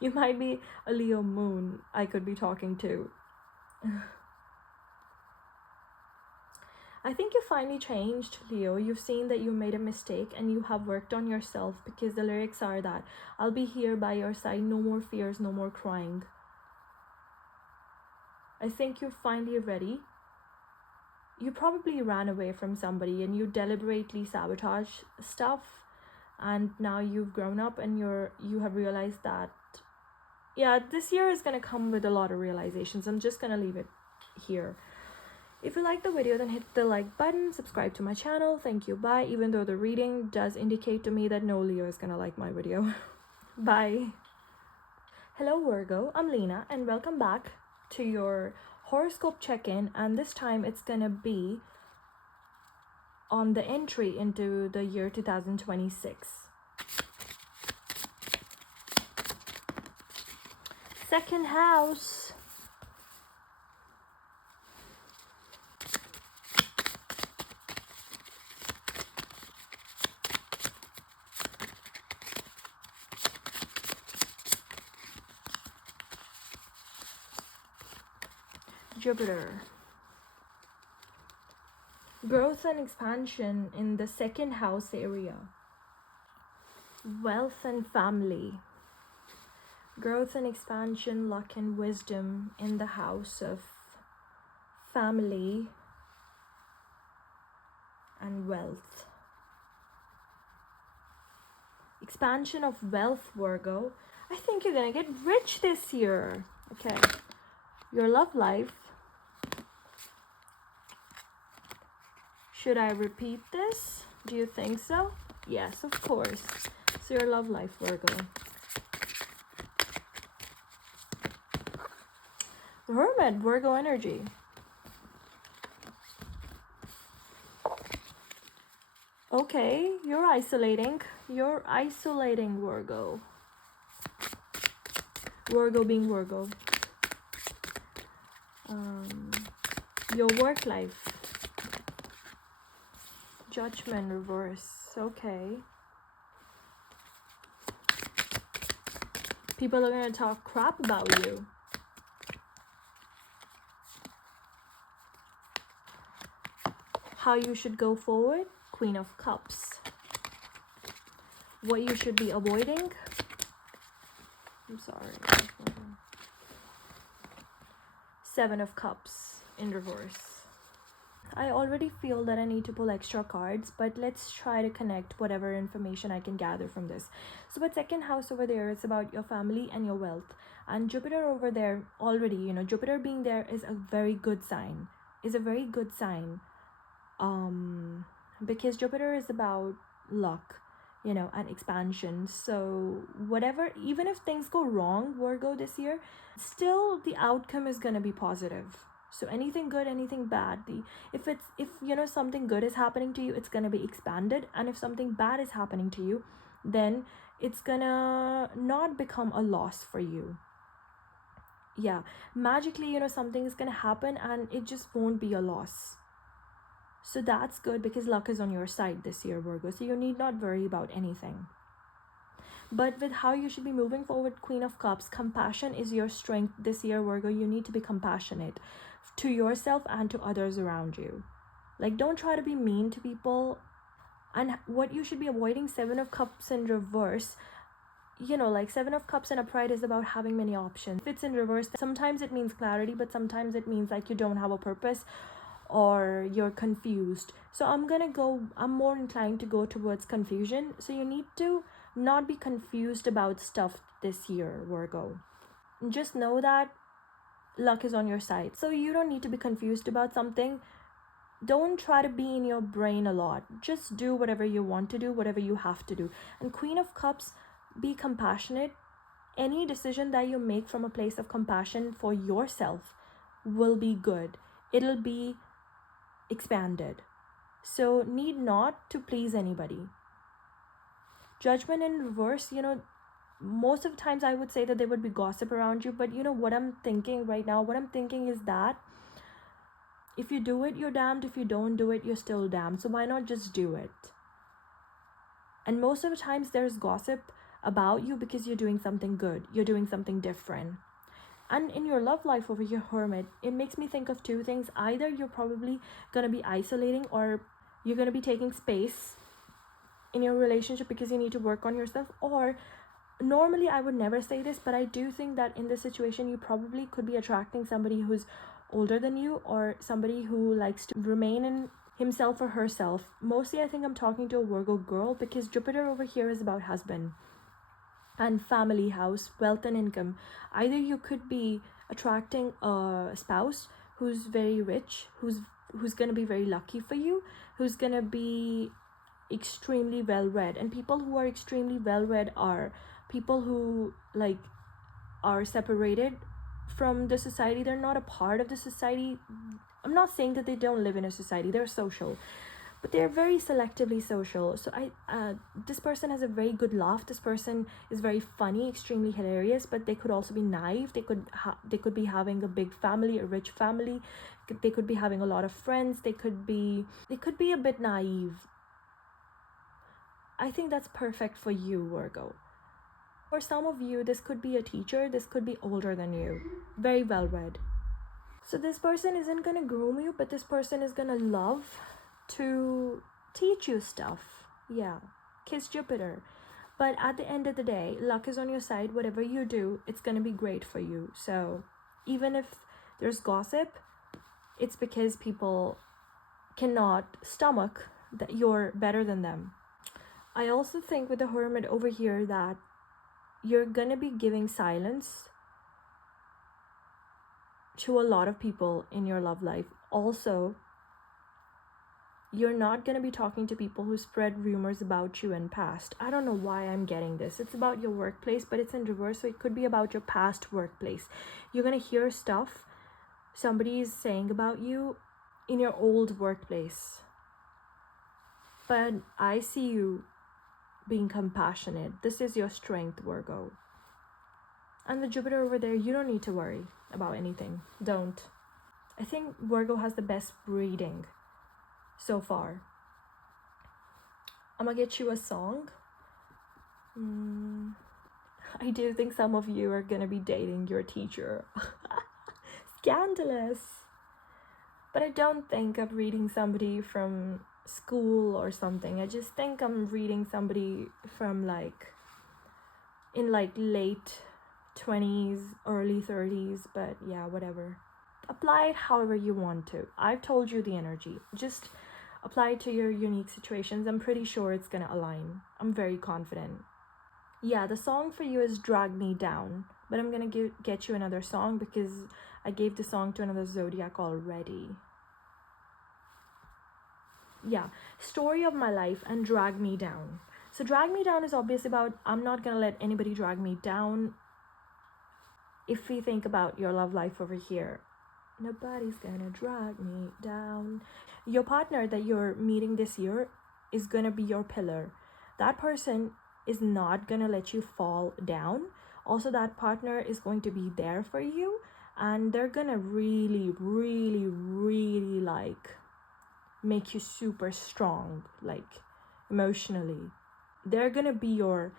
You might be a Leo moon I could be talking to. I think you finally changed, Leo. You've seen that you made a mistake and you have worked on yourself, because the lyrics are that I'll be here by your side, no more fears, no more crying. I think you're finally ready. You probably ran away from somebody and you deliberately sabotage stuff, and now you've grown up and you have realized that, yeah, this year is gonna come with a lot of realizations. I'm just gonna leave it here. If you like the video, then hit the like button, subscribe to my channel. Thank you, bye. Even though the reading does indicate to me that no Leo is gonna like my video. Bye. Hello Virgo, I'm Lena, and welcome back to your horoscope check-in, and this time it's gonna be on the entry into the year 2026. Second house. Jupiter. Growth and expansion in the second house area. Wealth and family. Growth and expansion, luck and wisdom in the house of family and wealth. Expansion of wealth, Virgo. I think you're gonna get rich this year. Okay. Your love life. Should I repeat this? Do you think so? Yes, of course. So your love life, Virgo. Hermit, Virgo energy. Okay, you're isolating. You're isolating, Virgo. Virgo being Virgo. Your work life. Judgment reverse. Okay. People are gonna talk crap about you. How you should go forward. Queen of Cups. What you should be avoiding. I'm sorry. Seven of Cups in reverse. I already feel that I need to pull extra cards, but let's try to connect whatever information I can gather from this. So but second house over there is about your family and your wealth. And Jupiter over there already, you know, Jupiter being there is a very good sign. Is a very good sign. Because Jupiter is about luck, you know, and expansion. So whatever, even if things go wrong, Virgo, this year, still the outcome is going to be positive. So anything good, anything bad, if you know something good is happening to you, it's going to be expanded. And if something bad is happening to you, then it's gonna not become a loss for you. Yeah, magically, you know, something is gonna happen and it just won't be a loss. So that's good, because luck is on your side this year, Virgo. So you need not worry about anything. But with how you should be moving forward, Queen of Cups, compassion is your strength this year, Virgo. You need to be compassionate to yourself and to others around you. Like, don't try to be mean to people. And what you should be avoiding, Seven of Cups in reverse. You know, like Seven of Cups in upright is about having many options. If it's in reverse, sometimes it means clarity, but sometimes it means like you don't have a purpose or you're confused. So I'm more inclined to go towards confusion. So you need to not be confused about stuff this year, Virgo. Just know that luck is on your side. So you don't need to be confused about something. Don't try to be in your brain a lot. Just do whatever you want to do, whatever you have to do. And Queen of Cups, be compassionate. Any decision that you make from a place of compassion for yourself will be good. It'll be expanded. So need not to please anybody. Judgment in reverse, most of the times I would say that there would be gossip around you, but what I'm thinking right now, what I'm thinking is that if you do it, you're damned. If you don't do it, you're still damned. So why not just do it? And most of the times there's gossip about you because you're doing something good. You're doing something different. And in your love life over here, Hermit, it makes me think of two things. Either you're probably going to be isolating, or you're going to be taking space in your relationship because you need to work on yourself. Or normally I would never say this, but I do think that in this situation you probably could be attracting somebody who's older than you, or somebody who likes to remain in himself or herself. Mostly I think I'm talking to a Virgo girl, because Jupiter over here is about husband and family, house, wealth and income. Either you could be attracting a spouse who's very rich, who's going to be very lucky for you, who's going to be extremely well read. And people who are extremely well read are people who are separated from the society. They're not a part of the society. I'm not saying that they don't live in a society. They're social, but they're very selectively social. So this person has a very good laugh. This person is very funny, extremely hilarious, but they could also be naive. They could be having a big family, a rich family. They could be having a lot of friends. They could be a bit naive. I think that's perfect for you, Virgo. For some of you, this could be a teacher. This could be older than you, very well read. So this person isn't going to groom you, but this person is going to love to teach you stuff. Yeah, kiss Jupiter. But at the end of the day, luck is on your side. Whatever you do, it's going to be great for you. So even if there's gossip, it's because people cannot stomach that you're better than them. I also think with the Hermit over here that you're going to be giving silence to a lot of people in your love life. Also, you're not going to be talking to people who spread rumors about you in past. I don't know why I'm getting this. It's about your workplace, but it's in reverse, so it could be about your past workplace. You're going to hear stuff somebody is saying about you in your old workplace. But I see you being compassionate. This is your strength, Virgo. And the Jupiter over there, you don't need to worry about anything. Don't. I think Virgo has the best breeding so far. I'm gonna get you a song. I do think some of you are gonna be dating your teacher. Scandalous. But I don't think I'm reading somebody from school or something. I just think I'm reading somebody from in late 20s, early 30s, but yeah, whatever. Apply it however you want to. I've told you the energy. Just apply it to your unique situations. I'm pretty sure it's gonna align. I'm very confident. Yeah, the song for you is Drag Me Down, but I'm gonna get you another song because I gave the song to another zodiac already. Yeah, Story of My Life and Drag Me Down. So Drag Me Down is obviously about I'm not gonna let anybody drag me down. If we think about your love life over here, nobody's gonna drag me down. Your partner that you're meeting this year is gonna be your pillar. That person is not gonna let you fall down. Also, that partner is going to be there for you, and they're gonna really, really, really make you super strong, emotionally. They're gonna be your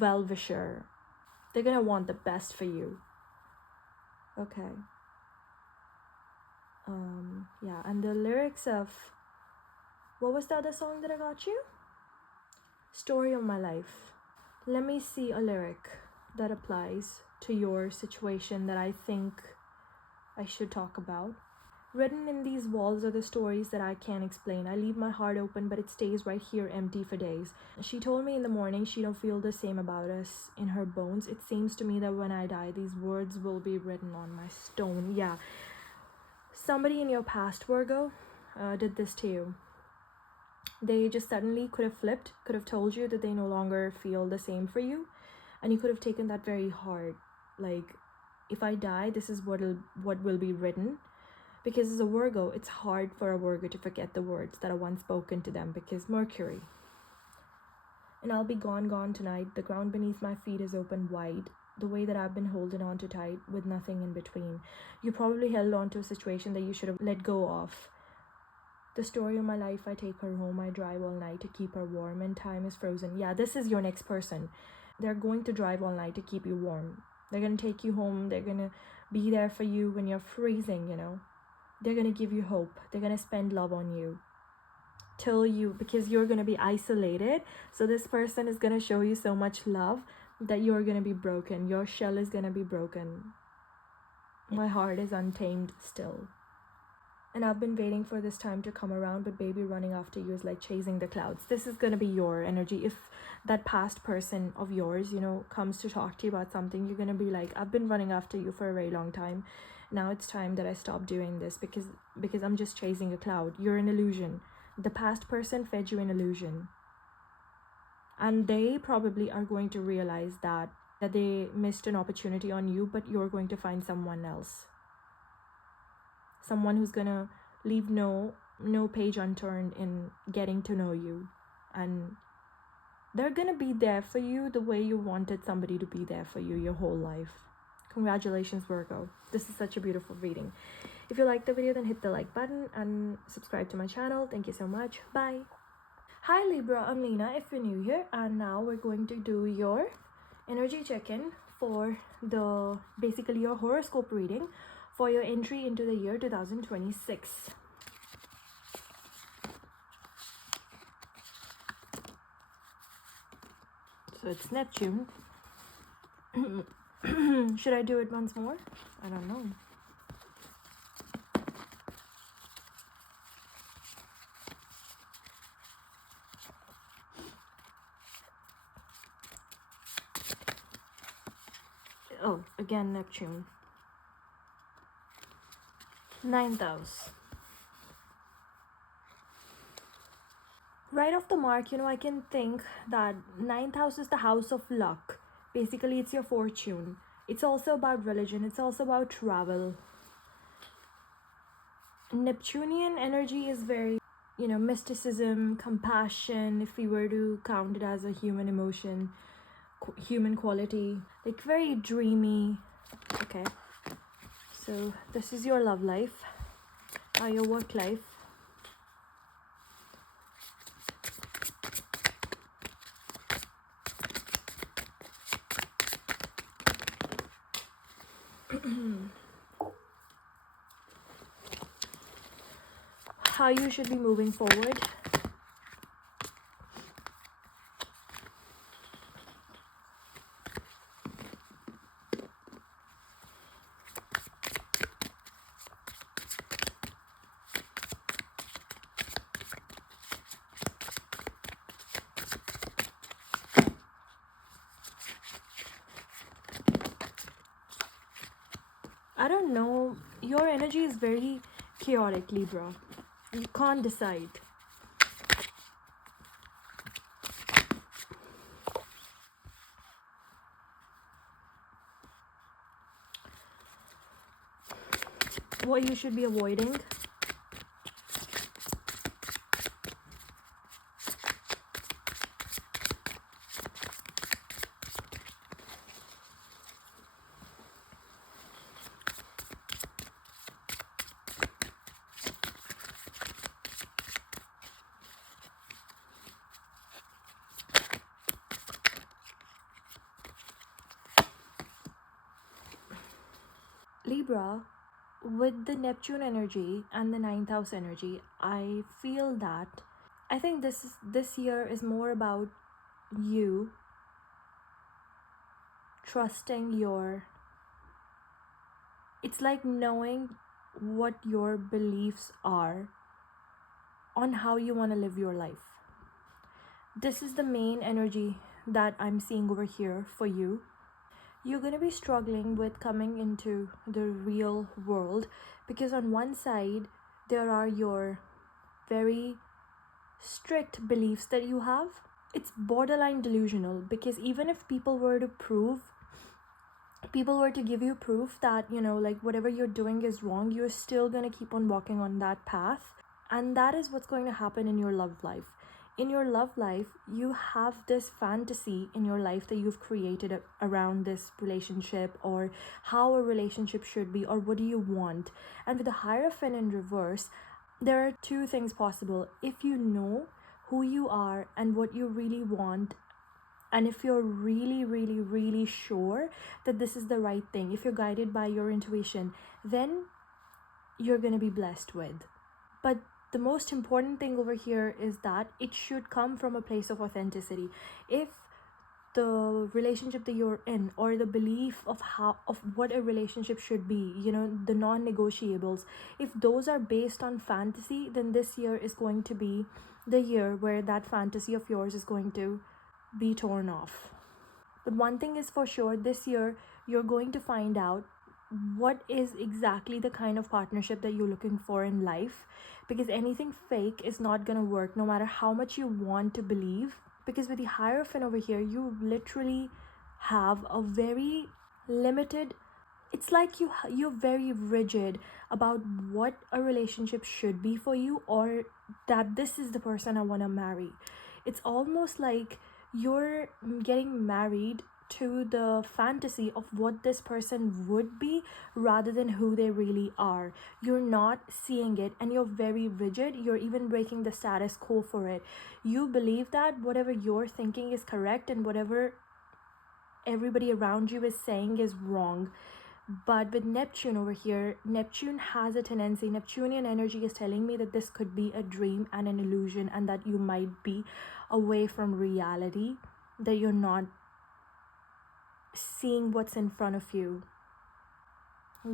well-wisher. They're gonna want the best for you. Okay. Yeah, and the lyrics of, what was the other song that I got you? Story of My Life. Let me see a lyric that applies to your situation that I think I should talk about. Written in these walls are the stories that I can't explain. I leave my heart open, but it stays right here empty for days. She told me in the morning she don't feel the same about us in her bones. It seems to me that when I die, these words will be written on my stone. Yeah. Somebody in your past, Virgo, did this to you. They just suddenly could have flipped, could have told you that they no longer feel the same for you. And you could have taken that very hard. Like, if I die, this is what will be written. Because as a Virgo, it's hard for a Virgo to forget the words that are once spoken to them, because Mercury. And I'll be gone tonight. The ground beneath my feet is open wide. The way that I've been holding on to tight with nothing in between. You probably held on to a situation that you should have let go of. The story of my life, I take her home. I drive all night to keep her warm, and time is frozen. Yeah, this is your next person. They're going to drive all night to keep you warm. They're going to take you home. They're going to be there for you when you're freezing, you know. They're going to give you hope. They're going to spend love on you because you're going to be isolated. So this person is going to show you so much love that you're going to be broken. Your shell is going to be broken. My heart is untamed still. And I've been waiting for this time to come around, but baby, running after you is like chasing the clouds. This is going to be your energy. If that past person of yours, you know, comes to talk to you about something, you're going to be like, I've been running after you for a very long time. Now it's time that I stop doing this because I'm just chasing a cloud. You're an illusion. The past person fed you an illusion. And they probably are going to realize that they missed an opportunity on you, but you're going to find someone else. Someone who's gonna leave no page unturned in getting to know you. And they're gonna be there for you the way you wanted somebody to be there for you your whole life. Congratulations, Virgo. This is such a beautiful reading. If you liked the video, then hit the like button and subscribe to my channel. Thank you so much. Bye. Hi Libra, I'm Lena if you're new here, and now we're going to do your energy check-in for basically your horoscope reading for your entry into the year 2026. So it's Neptune. Should I do it once more? I don't know. Oh, again Neptune. 9th house. Right off the mark, you know, I can think that 9th house is the house of luck. Basically, it's your fortune. It's also about religion. It's also about travel. Neptunian energy is very, you know, mysticism, compassion, if we were to count it as a human emotion, human quality, like very dreamy. Okay. So this is your love life, your work life. How you should be moving forward. I don't know, your energy is very chaotic, Libra. You can't decide. What you should be avoiding. Libra, with the Neptune energy and the 9th house energy, I feel that I think this year is more about you trusting it's like knowing what your beliefs are on how you want to live your life. This is the main energy that I'm seeing over here for you. You're going to be struggling with coming into the real world, because on one side there are your very strict beliefs that you have. It's borderline delusional, because even if people were to give you proof that, you know, like whatever you're doing is wrong, you're still going to keep on walking on that path. And that is what's going to happen in your love life. In your love life, you have this fantasy in your life that you've created around this relationship, or how a relationship should be, or what do you want. And with the Hierophant in reverse, there are two things possible. If you know who you are and what you really want, and if you're really, really, really sure that this is the right thing, if you're guided by your intuition, then you're going to be blessed with. But the most important thing over here is that it should come from a place of authenticity. If the relationship that you're in, or the belief of what a relationship should be, you know, the non-negotiables, if those are based on fantasy, then this year is going to be the year where that fantasy of yours is going to be torn off. But one thing is for sure, this year you're going to find out what is exactly the kind of partnership that you're looking for in life, because anything fake is not going to work, no matter how much you want to believe. Because with the Hierophant over here, you literally have a very limited, it's like you're very rigid about what a relationship should be for you, or that this is the person I want to marry. It's almost like you're getting married to the fantasy of what this person would be, rather than who they really are. You're not seeing it, and you're very rigid. You're even breaking the status quo for it. You believe that whatever you're thinking is correct, and whatever everybody around you is saying is wrong. But with Neptune over here, Neptune has a tendency, Neptunian energy is telling me that this could be a dream and an illusion, and that you might be away from reality, that you're not seeing what's in front of you.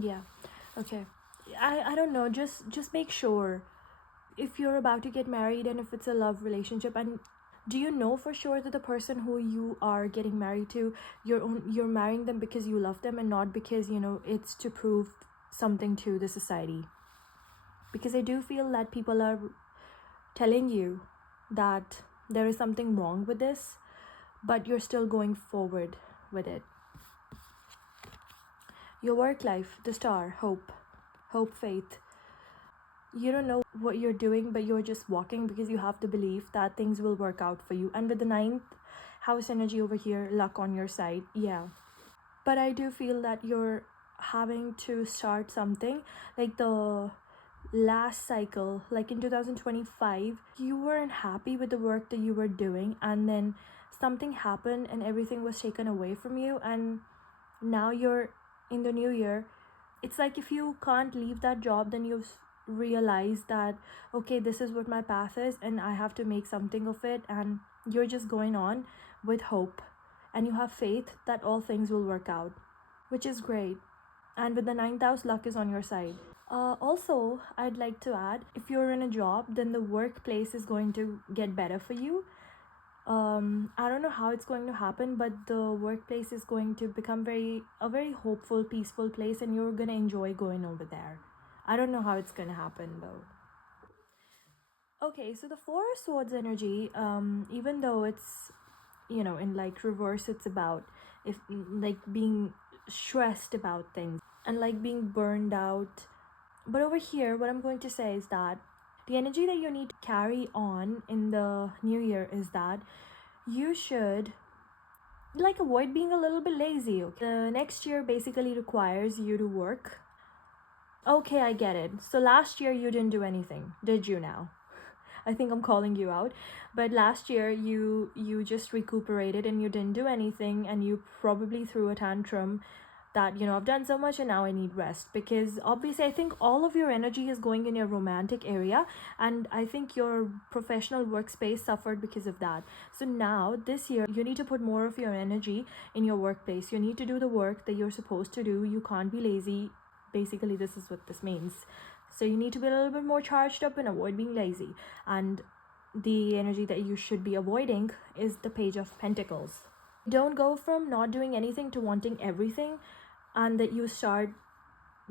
Yeah, okay. I don't know, just make sure if you're about to get married, and if it's a love relationship, and do you know for sure that the person who you are getting married to, you're marrying them because you love them, and not because, you know, it's to prove something to the society? Because I do feel that people are telling you that there is something wrong with this, but you're still going forward with it. Your work life, the star, hope, faith. You don't know what you're doing, but you're just walking, because you have the belief that things will work out for you. And with the 9th house energy over here, luck on your side. Yeah, but I do feel that you're having to start something. Like the last cycle, like in 2025, you weren't happy with the work that you were doing, and then something happened and everything was taken away from you, and now you're in the new year. It's like if you can't leave that job, then you've realized that, okay, this is what my path is, and I have to make something of it, and you're just going on with hope, and you have faith that all things will work out, which is great. And with the 9th house, luck is on your side. Also, I'd like to add, if you're in a job, then the workplace is going to get better for you. I don't know how it's going to happen, but the workplace is going to become a very hopeful, peaceful place, and you're gonna enjoy going over there. I don't know how it's gonna happen though. Okay, so the Four of Swords energy, even though it's, you know, in like reverse, it's about if like being stressed about things and like being burned out. But over here, what I'm going to say is that the energy that you need to carry on in the new year is that you should like avoid being a little bit lazy. Okay? The next year basically requires you to work. Okay, I get it. So last year you didn't do anything, did you now? I think I'm calling you out. But last year you just recuperated and you didn't do anything, and you probably threw a tantrum that, you know, I've done so much and now I need rest. Because obviously I think all of your energy is going in your romantic area, and I think your professional workspace suffered because of that. So now this year you need to put more of your energy in your workplace. You need to do the work that you're supposed to do. You can't be lazy. Basically, this is what this means. So you need to be a little bit more charged up and avoid being lazy. And the energy that you should be avoiding is the Page of Pentacles. Don't go from not doing anything to wanting everything, and that you start,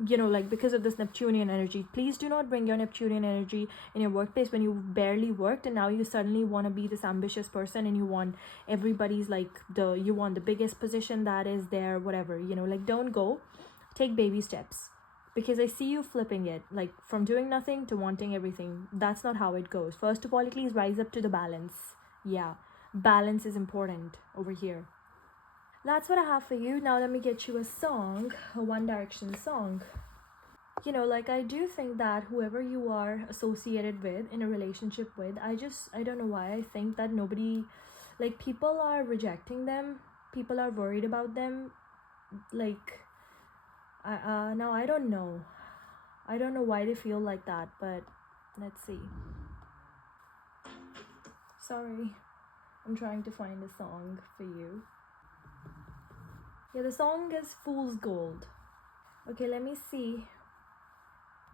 you know, like, because of this Neptunian energy. Please do not bring your Neptunian energy in your workplace when you barely worked and now you suddenly want to be this ambitious person and you want everybody's, like, you want the biggest position that is there, whatever, you know. Like, don't go. Take baby steps, because I see you flipping it, like, from doing nothing to wanting everything. That's not how it goes. First of all, at least rise up to the balance. Yeah, balance is important over here. That's what I have for you. Now let me get you a song, a One Direction song. You know, like, I do think that whoever you are associated with, in a relationship with, I don't know why I think that nobody, like, people are rejecting them, people are worried about them, like, now I don't know why they feel like that, but let's see. Sorry, I'm trying to find a song for you. Yeah, the song is Fool's Gold. Okay, let me see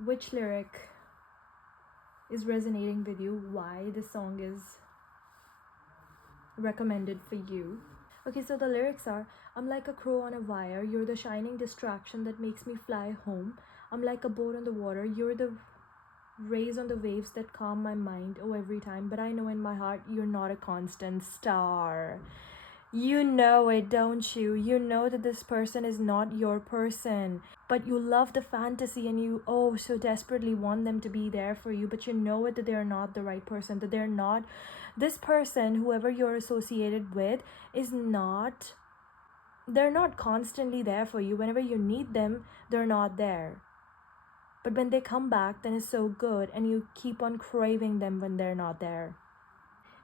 which lyric is resonating with you, why this song is recommended for you. Okay, so the lyrics are: I'm like a crow on a wire, you're the shining distraction that makes me fly home. I'm like a boat on the water, you're the rays on the waves that calm my mind, oh, every time. But I know in my heart you're not a constant star. You know it, don't you? You know that this person is not your person, but you love the fantasy and you, oh, so desperately want them to be there for you, but you know it, that they're not the right person, that they're not, this person, whoever you're associated with, is not, they're not constantly there for you. Whenever you need them, they're not there. But when they come back, then it's so good, and you keep on craving them when they're not there.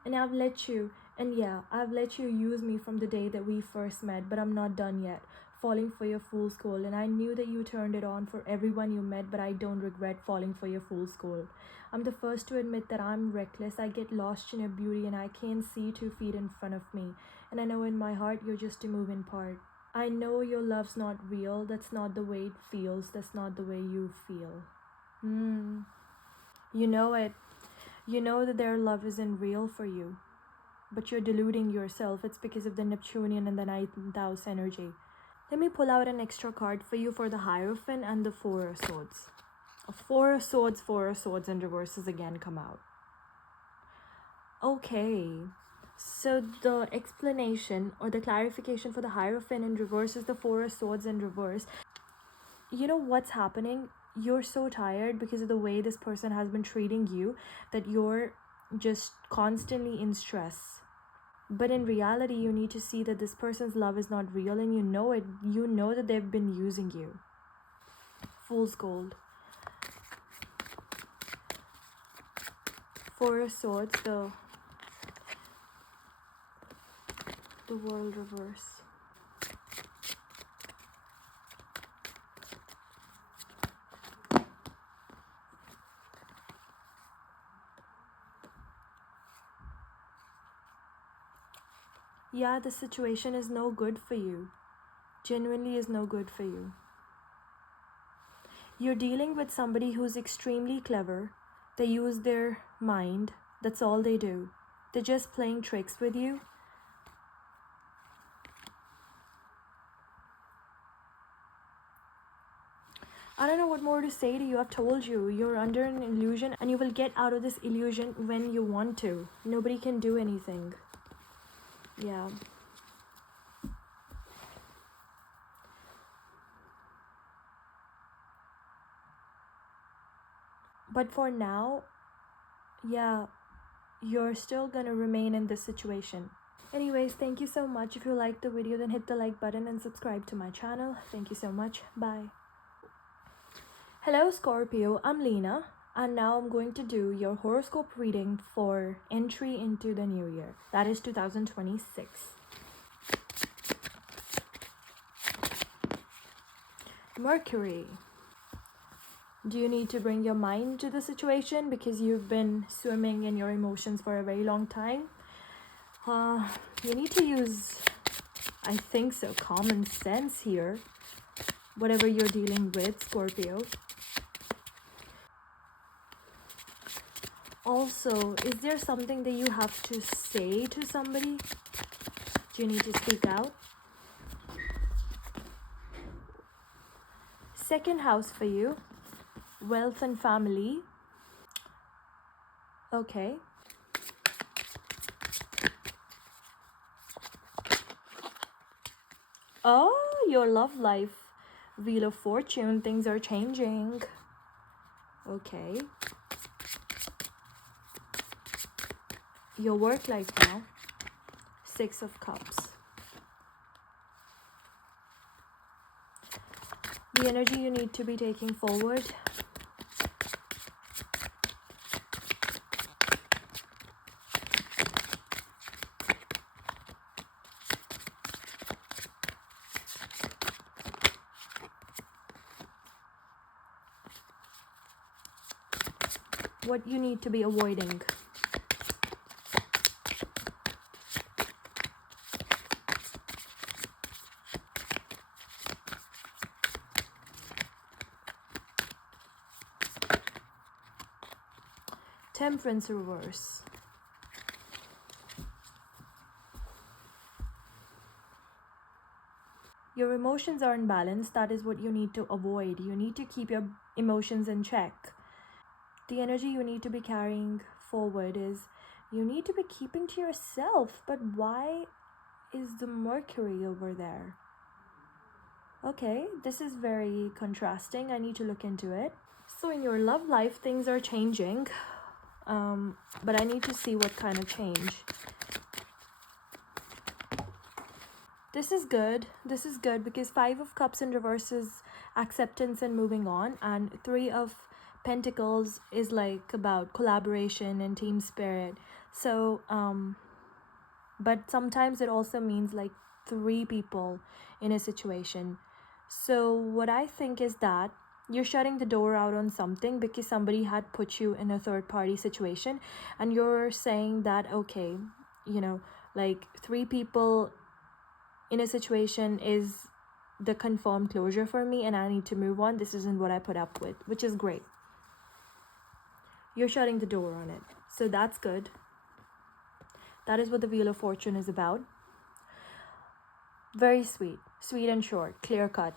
And I've let you use me from the day that we first met, but I'm not done yet, falling for your fool's gold. And I knew that you turned it on for everyone you met, but I don't regret falling for your fool's gold. I'm the first to admit that I'm reckless. I get lost in your beauty and I can't see 2 feet in front of me. And I know in my heart you're just a moving part. I know your love's not real. That's not the way it feels. That's not the way you feel. You know it. You know that their love isn't real for you, but you're deluding yourself. It's because of the Neptunian and the Ninth House energy. Let me pull out an extra card for you for the Hierophant and the Four of Swords. Four of Swords in reverses again come out. Okay, so the explanation or the clarification for the Hierophant in reverse is the Four of Swords in reverse. You know what's happening? You're so tired because of the way this person has been treating you, that you're just constantly in stress. But in reality, you need to see that this person's love is not real, and you know it. You know that they've been using you. Fool's Gold. Four of Swords, the World reverse. Yeah, the situation is no good for you. Genuinely is no good for you. You're dealing with somebody who's extremely clever. They use their mind. That's all they do. They're just playing tricks with you. I don't know what more to say to you. I've told you, you're under an illusion, and you will get out of this illusion when you want to. Nobody can do anything. Yeah. But for now, yeah, you're still gonna remain in this situation. Anyways, thank you so much. If you liked the video, then hit the like button and subscribe to my channel. Thank you so much. Bye. Hello Scorpio, I'm Lena, and now I'm going to do your horoscope reading for entry into the new year. That is 2026. Mercury. Do you need to bring your mind to the situation because you've been swimming in your emotions for a very long time? You need to use, I think so, common sense here. whatever you're dealing with, Scorpio. Also, is there something that you have to say to somebody? Do you need to speak out? Second house for you, wealth and family. Okay. Oh, your love life. Wheel of Fortune, things are changing. Okay. Your work life now. Six of Cups. The energy you need to be taking forward. What you need to be avoiding. Temperance reverse. Your emotions are in balance. That is what you need to avoid. You need to keep your emotions in check. The energy you need to be carrying forward is you need to be keeping to yourself. But why is the Mercury over there? Okay, this is very contrasting. I need to look into it. So in your love life, things are changing. But I need to see what kind of change. This is good. This is good because Five of Cups in reverse is acceptance and moving on. And Three of Pentacles is like about collaboration and team spirit. So, but sometimes it also means like three people in a situation. So what I think is that you're shutting the door out on something because somebody had put you in a third party situation, and you're saying that, okay, you know, like three people in a situation is the confirmed closure for me and I need to move on. This isn't what I put up with, which is great. You're shutting the door on it. So that's good. That is what the Wheel of Fortune is about. Very sweet. Sweet and short. Clear cut.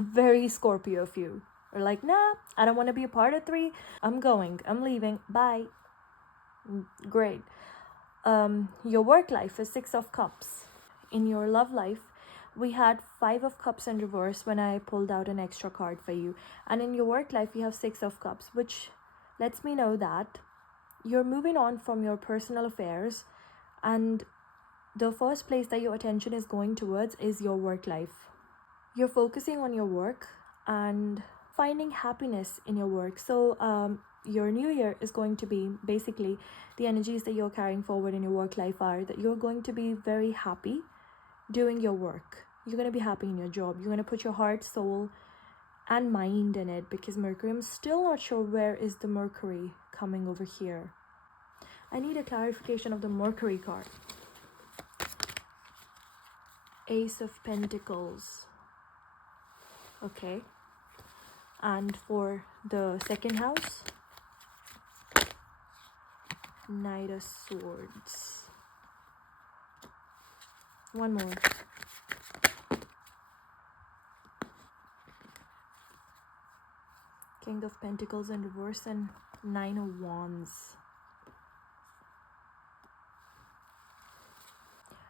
Very Scorpio of you. Or like, nah, I don't want to be a part of three. I'm going. I'm leaving. Bye. Great. Your work life is Six of Cups. In your love life, we had Five of Cups in reverse when I pulled out an extra card for you. And in your work life, you have Six of Cups, which lets me know that you're moving on from your personal affairs, and the first place that your attention is going towards is your work life. You're focusing on your work and finding happiness in your work. So your new year is going to be basically the energies that you're carrying forward in your work life are that you're going to be very happy doing your work. You're going to be happy in your job. You're going to put your heart, soul, and mind in it because Mercury, I'm still not sure where is the Mercury coming over here. I need a clarification of the Mercury card. Ace of Pentacles. Okay. And for the second house, Knight of Swords. One more. King of Pentacles in reverse and Nine of Wands.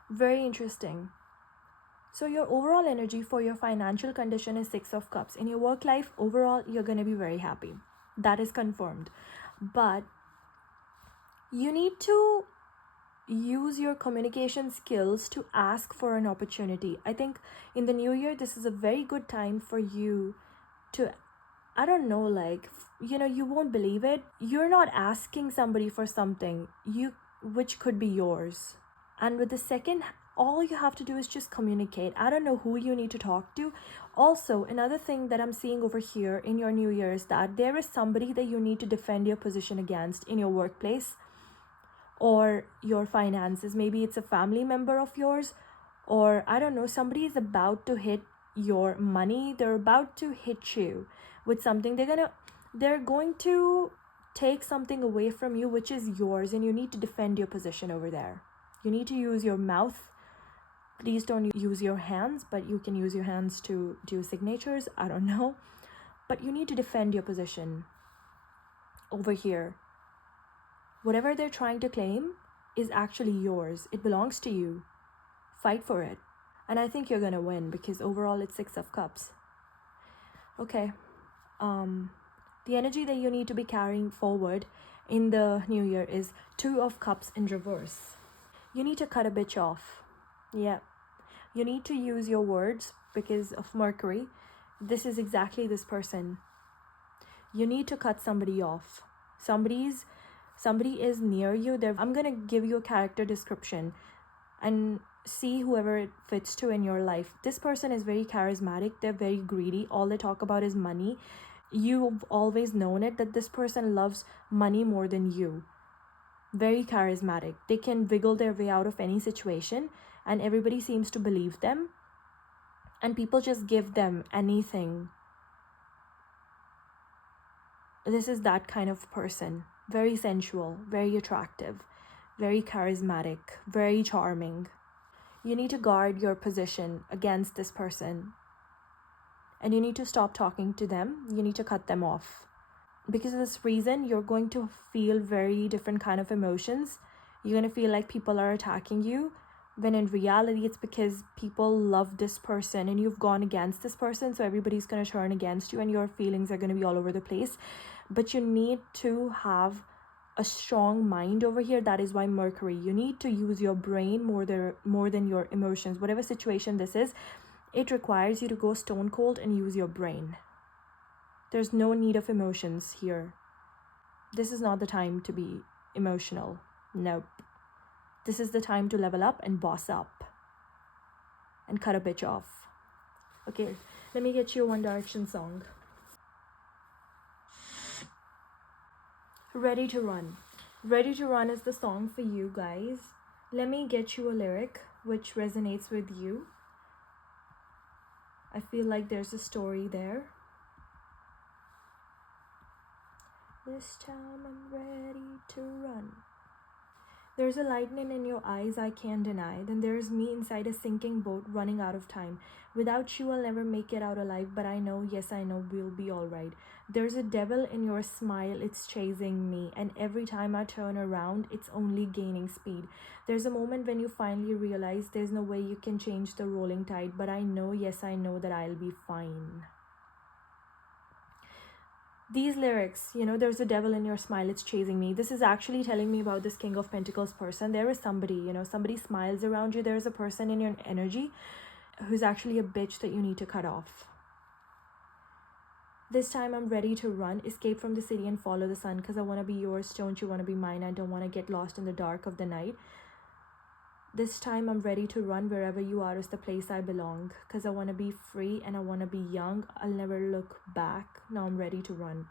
Very interesting. So your overall energy for your financial condition is Six of Cups. In your work life, overall, you're going to be very happy. That is confirmed. But you need to use your communication skills to ask for an opportunity. I think in the new year, this is a very good time for you to, I don't know, like, you know, you won't believe it. You're not asking somebody for something which could be yours. And with the second, all you have to do is just communicate. I don't know who you need to talk to. Also, another thing that I'm seeing over here in your new year is that there is somebody that you need to defend your position against in your workplace or your finances. Maybe it's a family member of yours, or I don't know, somebody is about to hit your money. They're about to hit you with something. They're going to take something away from you which is yours, and you need to defend your position over there. You need to use your mouth. Please don't use your hands, but you can use your hands to do signatures. I don't know. But you need to defend your position over here. Whatever they're trying to claim is actually yours. It belongs to you. Fight for it. And I think you're going to win, because overall it's 6 of Cups. Okay. The energy that you need to be carrying forward in the new year is 2 of Cups in reverse. You need to cut a bitch off. Yeah. You need to use your words because of Mercury. This is exactly this person. You need to cut somebody off. Somebody is near you. I'm going to give you a character description and see whoever it fits to in your life. This person is very charismatic. They're very greedy. All they talk about is money. You've always known it, that this person loves money more than you. Very charismatic. They can wiggle their way out of any situation, and everybody seems to believe them. And people just give them anything. This is that kind of person. Very sensual, very attractive, very charismatic, very charming. You need to guard your position against this person. And you need to stop talking to them. You need to cut them off. Because of this reason, you're going to feel very different kind of emotions. You're going to feel like people are attacking you, when in reality it's because people love this person and you've gone against this person, so everybody's going to turn against you and your feelings are going to be all over the place. But you need to have a strong mind over here. That is why Mercury, you need to use your brain more than your emotions. Whatever situation this is, it requires you to go stone cold and use your brain. There's no need of emotions here. This is not the time to be emotional. Nope. This is the time to level up and boss up and cut a bitch off. Okay, let me get you a One Direction song. Ready to Run. Ready to Run is the song for you guys. Let me get you a lyric which resonates with you. I feel like there's a story there. This time I'm ready to run. There's a lightning in your eyes I can't deny. Then there's me inside a sinking boat running out of time. Without you I'll never make it out alive, but I know, yes I know, we'll be alright. There's a devil in your smile, it's chasing me, and every time I turn around it's only gaining speed. There's a moment when you finally realize there's no way you can change the rolling tide, but I know, yes I know, that I'll be fine. These lyrics, there's a devil in your smile, it's chasing me. This is actually telling me about this King of Pentacles person. There is somebody, somebody smiles around you. There's a person in your energy who's actually a bitch that you need to cut off. This time I'm ready to run, escape from the city and follow the sun, because I want to be yours, don't you want to be mine? I don't want to get lost in the dark of the night. This time I'm ready to run, wherever you are is the place I belong, because I want to be free and I want to be young. I'll never look back. Now I'm ready to run.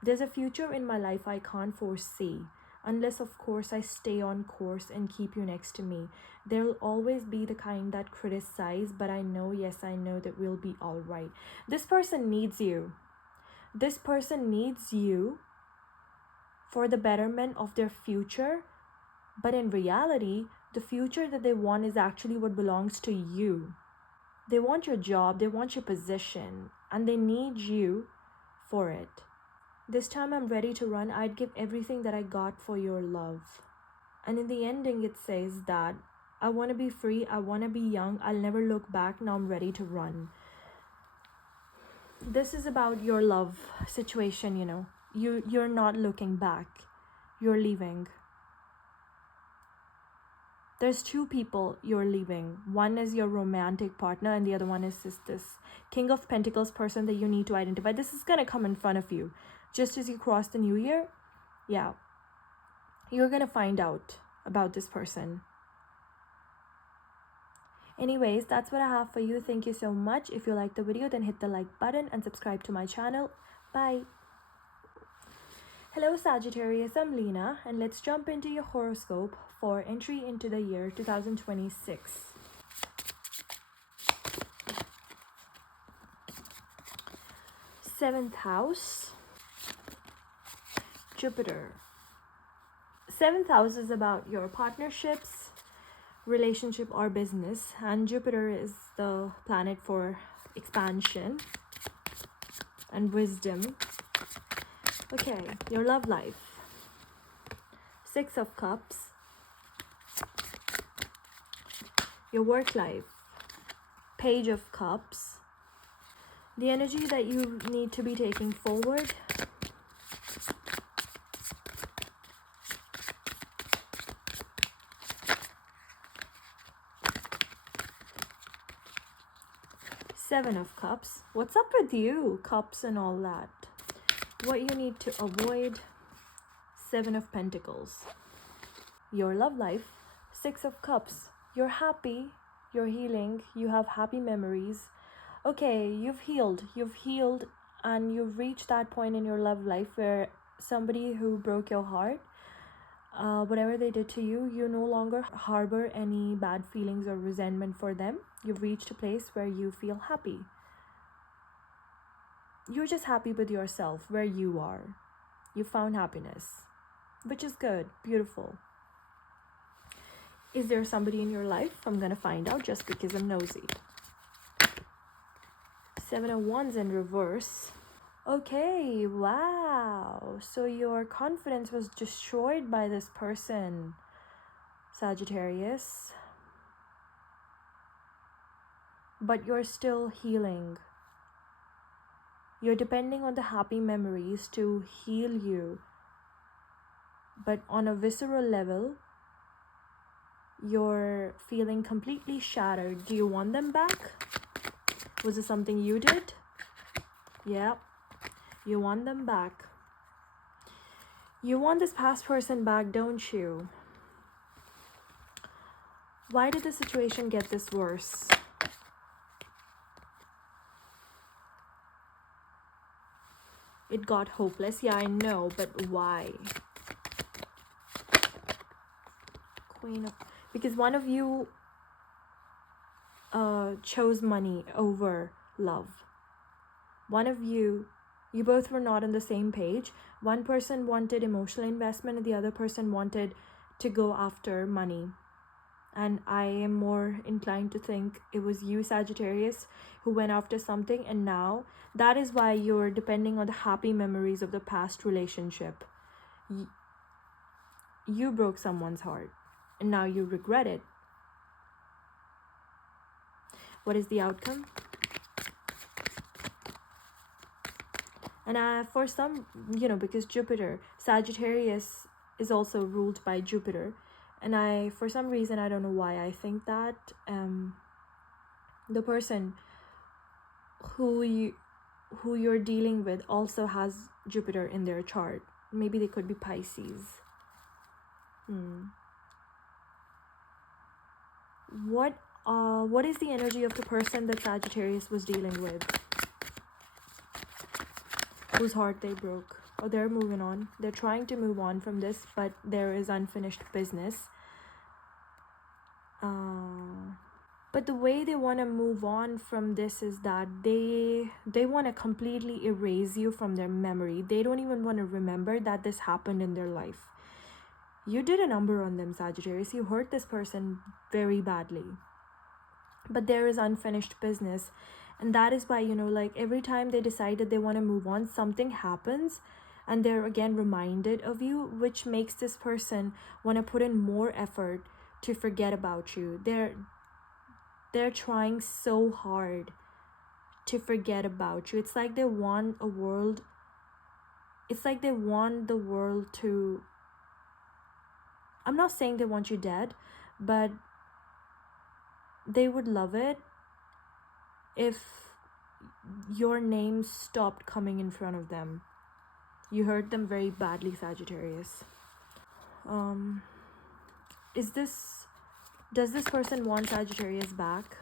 There's a future in my life I can't foresee, unless of course I stay on course and keep you next to me. There'll always be the kind that criticize, but I know, yes I know, that we'll be all right. This person needs you. This person needs you for the betterment of their future, but in reality the future that they want is actually what belongs to you. They want your job, they want your position, and they need you for it. This time I'm ready to run, I'd give everything that I got for your love. And in the ending it says that I want to be free, I want to be young, I'll never look back, now I'm ready to run. This is about your love situation, You're not looking back, you're leaving. There's 2 people you're leaving. One is your romantic partner and the other one is this King of Pentacles person that you need to identify. This is going to come in front of you. Just as you cross the new year, yeah, you're going to find out about this person. Anyways, that's what I have for you. Thank you so much. If you like the video, then hit the like button and subscribe to my channel. Bye. Hello Sagittarius, I'm Lena, and let's jump into your horoscope for entry into the year 2026. 7th house, Jupiter. 7th house is about your partnerships, relationship, or business, and Jupiter is the planet for expansion and wisdom. Okay, your love life. 6 of Cups. Your work life. Page of Cups. The energy that you need to be taking forward. Seven of Cups. What's up with you? Cups and all that. What you need to avoid. 7 of Pentacles. Your love life. 6 of Cups. You're happy. You're healing. You have happy memories. Okay, you've healed, and you've reached that point in your love life where somebody who broke your heart, whatever they did to you, you no longer harbor any bad feelings or resentment for them. You've reached a place where you feel happy. You're just happy with yourself, where you are. You found happiness, which is good, beautiful. Is there somebody in your life? I'm gonna find out just because I'm nosy. 7 of Wands in reverse. Okay, wow. So your confidence was destroyed by this person, Sagittarius. But you're still healing. You're depending on the happy memories to heal you. But on a visceral level, you're feeling completely shattered. Do you want them back? Was it something you did? Yeah. You want them back. You want this past person back, don't you? Why did the situation get this worse? It got hopeless. Yeah, I know, but why? Queen of... Because one of you chose money over love. One of you both were not on the same page. One person wanted emotional investment and the other person wanted to go after money. And I am more inclined to think it was you, Sagittarius, who went after something, and now that is why you're depending on the happy memories of the past relationship. You broke someone's heart and now you regret it. What is the outcome? And for some, because Jupiter, Sagittarius is also ruled by Jupiter. And for some reason, I don't know why I think that the person who you're dealing with also has Jupiter in their chart. Maybe they could be Pisces. What is the energy of the person that Sagittarius was dealing with? Whose heart they broke? Oh, they're moving on. They're trying to move on from this, but there is unfinished business. But the way they want to move on from this is that they want to completely erase you from their memory. They don't even want to remember that this happened in their life. You did a number on them, Sagittarius. You hurt this person very badly. But there is unfinished business. And that is why, every time they decide that they want to move on, something happens and they're again reminded of you, which makes this person want to put in more effort to forget about you. They're trying so hard to forget about you. It's like they want the world to... I'm not saying they want you dead, but they would love it if your name stopped coming in front of them. You hurt them very badly, Sagittarius. Does this person want Sagittarius back?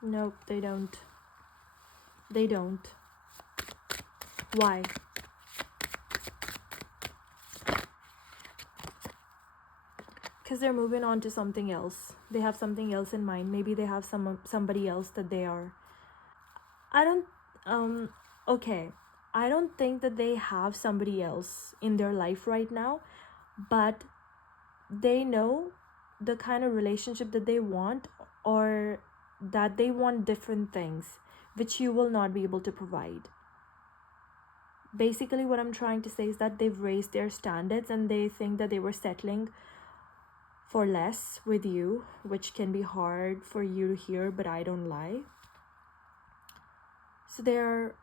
Nope, they don't. They don't. Why? Because they're moving on to something else. They have something else in mind. Maybe they have somebody else that they are... Okay, I don't think that they have somebody else in their life right now, but they know the kind of relationship that they want, or that they want different things which you will not be able to provide. Basically, what I'm trying to say is that they've raised their standards and they think that they were settling for less with you, which can be hard for you to hear, but I don't lie. So they're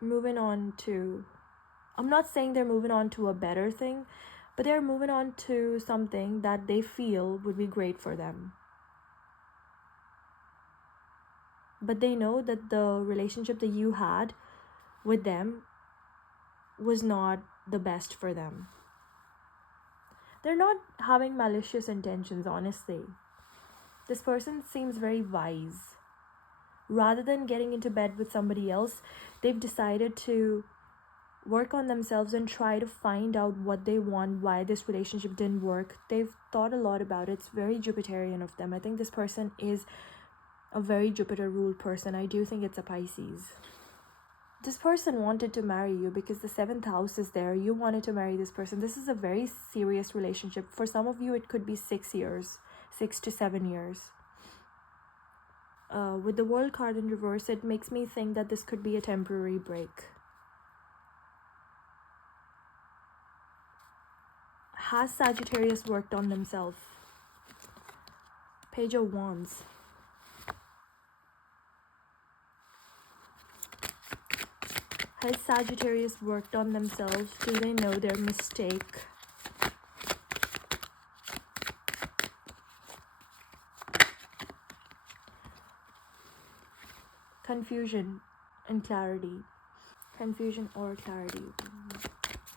moving on to, I'm not saying they're moving on to a better thing, but they're moving on to something that they feel would be great for them. But they know that the relationship that you had with them was not the best for them. They're not having malicious intentions, honestly. This person seems very wise. Rather than getting into bed with somebody else, they've decided to work on themselves and try to find out what they want, why this relationship didn't work. They've thought a lot about it. It's very Jupiterian of them. I think this person is a very Jupiter ruled person. I do think it's a Pisces. This person wanted to marry you because the 7th house is there. You wanted to marry this person. This is a very serious relationship. For some of you, it could be 6 years, 6 to 7 years. With the World card in reverse, it makes me think that this could be a temporary break. Has Sagittarius worked on themselves? Page of Wands. Has Sagittarius worked on themselves? Do they know their mistake? Confusion and clarity. Confusion or clarity.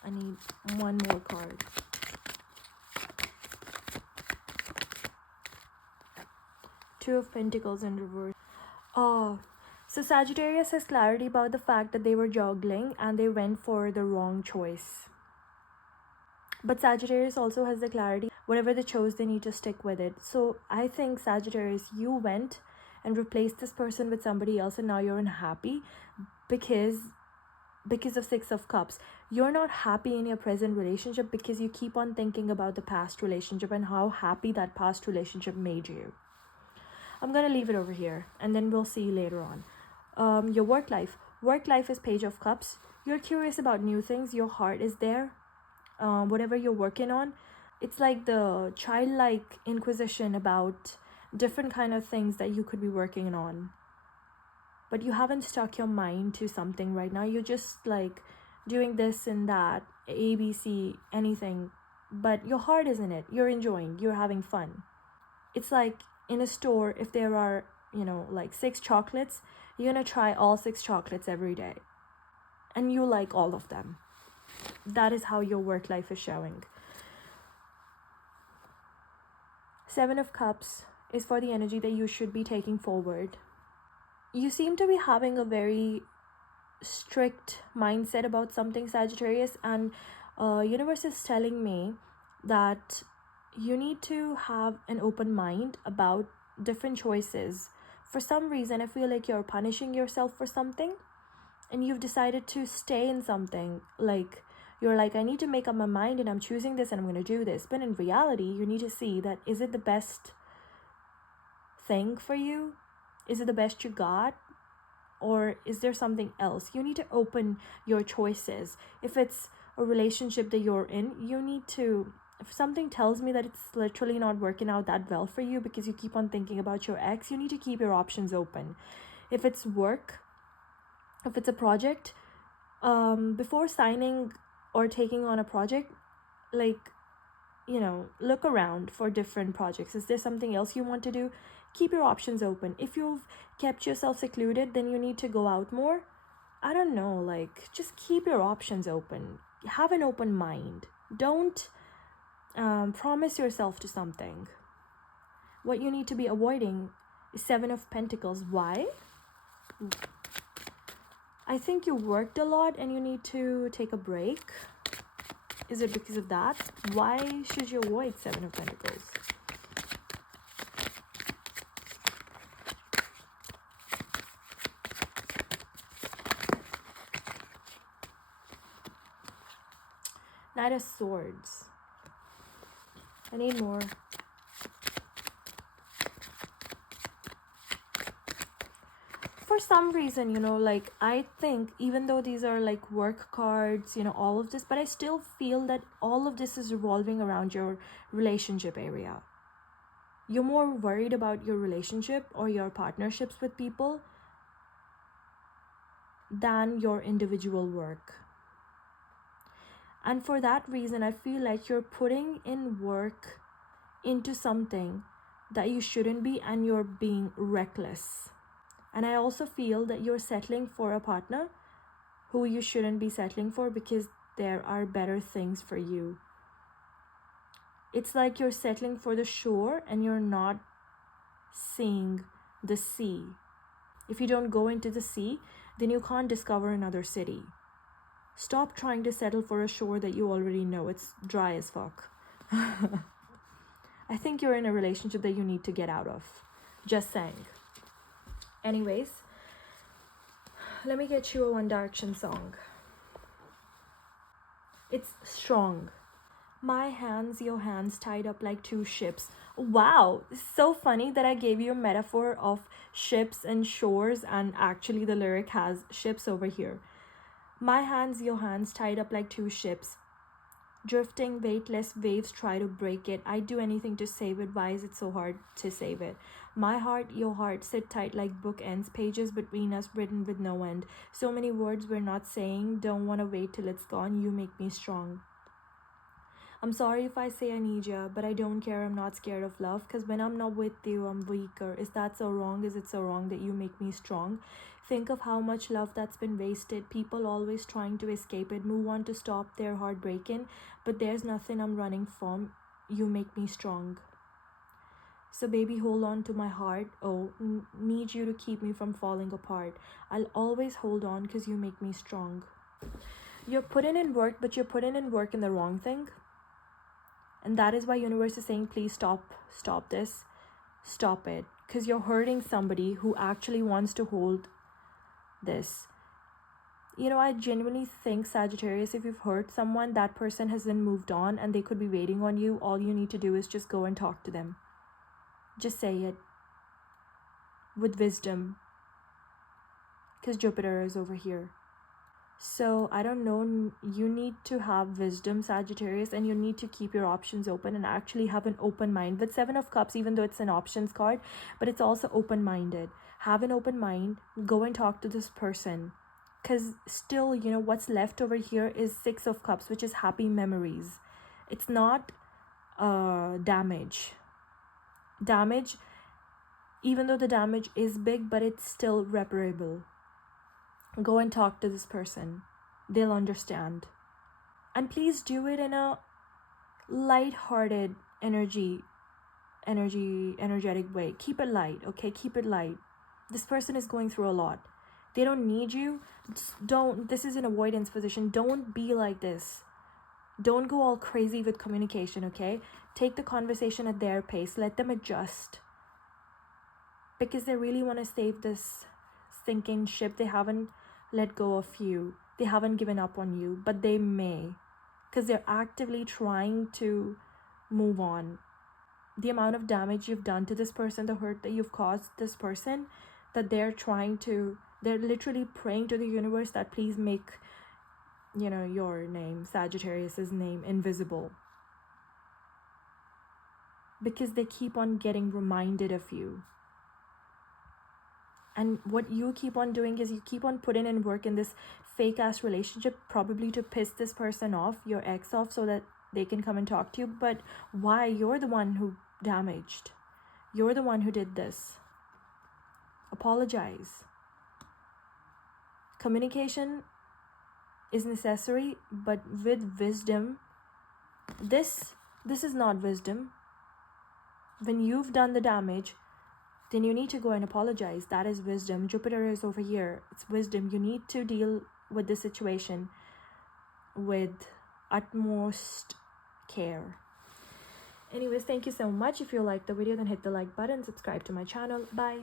I need one more card. Two of Pentacles in reverse. Oh, so Sagittarius has clarity about the fact that they were juggling and they went for the wrong choice. But Sagittarius also has the clarity, whatever they chose, they need to stick with it. So I think Sagittarius, you went and replaced this person with somebody else and now you're unhappy because of 6 of Cups. You're not happy in your present relationship because you keep on thinking about the past relationship and how happy that past relationship made you. I'm going to leave it over here and then we'll see you later on. Your work life. Work life is Page of Cups. You're curious about new things. Your heart is there. Whatever you're working on, it's like the childlike inquisition about different kind of things that you could be working on. But you haven't stuck your mind to something right now. You're just like doing this and that, ABC, anything. But your heart is in it. You're enjoying. You're having fun. It's like in a store, if there are, like 6 chocolates, you're going to try all 6 chocolates every day. And you like all of them. That is how your work life is showing. 7 of Cups is for the energy that you should be taking forward. You seem to be having a very strict mindset about something, Sagittarius, and universe is telling me that you need to have an open mind about different choices. For some reason, I feel like you're punishing yourself for something and you've decided to stay in something. Like, you're like, I need to make up my mind and I'm choosing this and I'm going to do this. But in reality, you need to see that, is it the best thing for you? Is it the best you got? Or is there something else? You need to open your choices. If it's a relationship that you're in, you need to, if something tells me that it's literally not working out that well for you because you keep on thinking about your ex, you need to keep your options open. If it's work, if it's a project, before signing or taking on a project, like, look around for different projects. Is there something else you want to do? Keep your options open. If you've kept yourself secluded, then you need to go out more. I don't know, like, just keep your options open. Have an open mind. Don't promise yourself to something. What you need to be avoiding is 7 of Pentacles. Why? I think you worked a lot and you need to take a break. Is it because of that? Why should you avoid 7 of Pentacles? Knight of Swords. I need more. For some reason, you know, like, I think even though these are like work cards, you know, all of this, but I still feel that all of this is revolving around your relationship area. You're more worried about your relationship or your partnerships with people than your individual work. And for that reason, I feel like you're putting in work into something that you shouldn't be, and you're being reckless. And I also feel that you're settling for a partner who you shouldn't be settling for, because there are better things for you. It's like you're settling for the shore and you're not seeing the sea. If you don't go into the sea, then you can't discover another city. Stop trying to settle for a shore that you already know it's dry as fuck. I think you're in a relationship that you need to get out of. Just saying. Anyways, let me get you a One Direction song. It's Strong. My hands, your hands tied up like two ships. Wow, so funny that I gave you a metaphor of ships and shores, and actually the lyric has ships over here. My hands, your hands tied up like two ships. Drifting, weightless waves try to break it. I'd do anything to save it. Why is it so hard to save it? My heart, your heart, sit tight like bookends. Pages between us written with no end. So many words we're not saying. Don't want to wait till it's gone. You make me strong. I'm sorry if I say I need ya, but I don't care. I'm not scared of love, because when I'm not with you, I'm weaker. Is that so wrong? Is it so wrong that you make me strong? Think of how much love that's been wasted. People always trying to escape it. Move on to stop their heart breaking, but there's nothing I'm running from. You make me strong. So baby, hold on to my heart. Oh, need you to keep me from falling apart. I'll always hold on because you make me strong. You're putting in work, but you're putting in work in the wrong thing. And that is why universe is saying, please stop this. Stop it. Because you're hurting somebody who actually wants to hold this. You know, I genuinely think, Sagittarius, if you've hurt someone, that person has then moved on and they could be waiting on you. All you need to do is just go and talk to them. Just say it. With wisdom. Because Jupiter is over here. So, I don't know, you need to have wisdom, Sagittarius, and you need to keep your options open and actually have an open mind. With Seven of Cups, even though it's an options card, but it's also open-minded. Have an open mind, go and talk to this person. Because still, you know, what's left over here is Six of Cups, which is happy memories. It's not damage. Damage, even though the damage is big, but it's still reparable. Go and talk to this person. They'll understand. And please do it in a light-hearted energetic way. Keep it light, okay? Keep it light. This person is going through a lot. They don't need you. This is an avoidance position. Don't be like this. Don't go all crazy with communication, okay? Take the conversation at their pace. Let them adjust. Because they really want to save this sinking ship. They haven't let go of you. They haven't given up on you, but they may, because they're actively trying to move on. The amount of damage you've done to this person, the hurt that you've caused this person, that they're literally praying to the universe that please make, you know, your name, Sagittarius's name, invisible. Because they keep on getting reminded of you. And what you keep on doing is you keep on putting in work in this fake ass relationship, probably to piss this person off, your ex off, so that they can come and talk to you. But why? You're the one who damaged. You're the one who did this. Apologize. Communication is necessary, but with wisdom. This is not wisdom. When you've done the damage, then you need to go and apologize. That is wisdom. Jupiter is over here. It's wisdom. You need to deal with the situation with utmost care. Anyways, thank you so much. If you liked the video, then hit the like button, subscribe to my channel. Bye.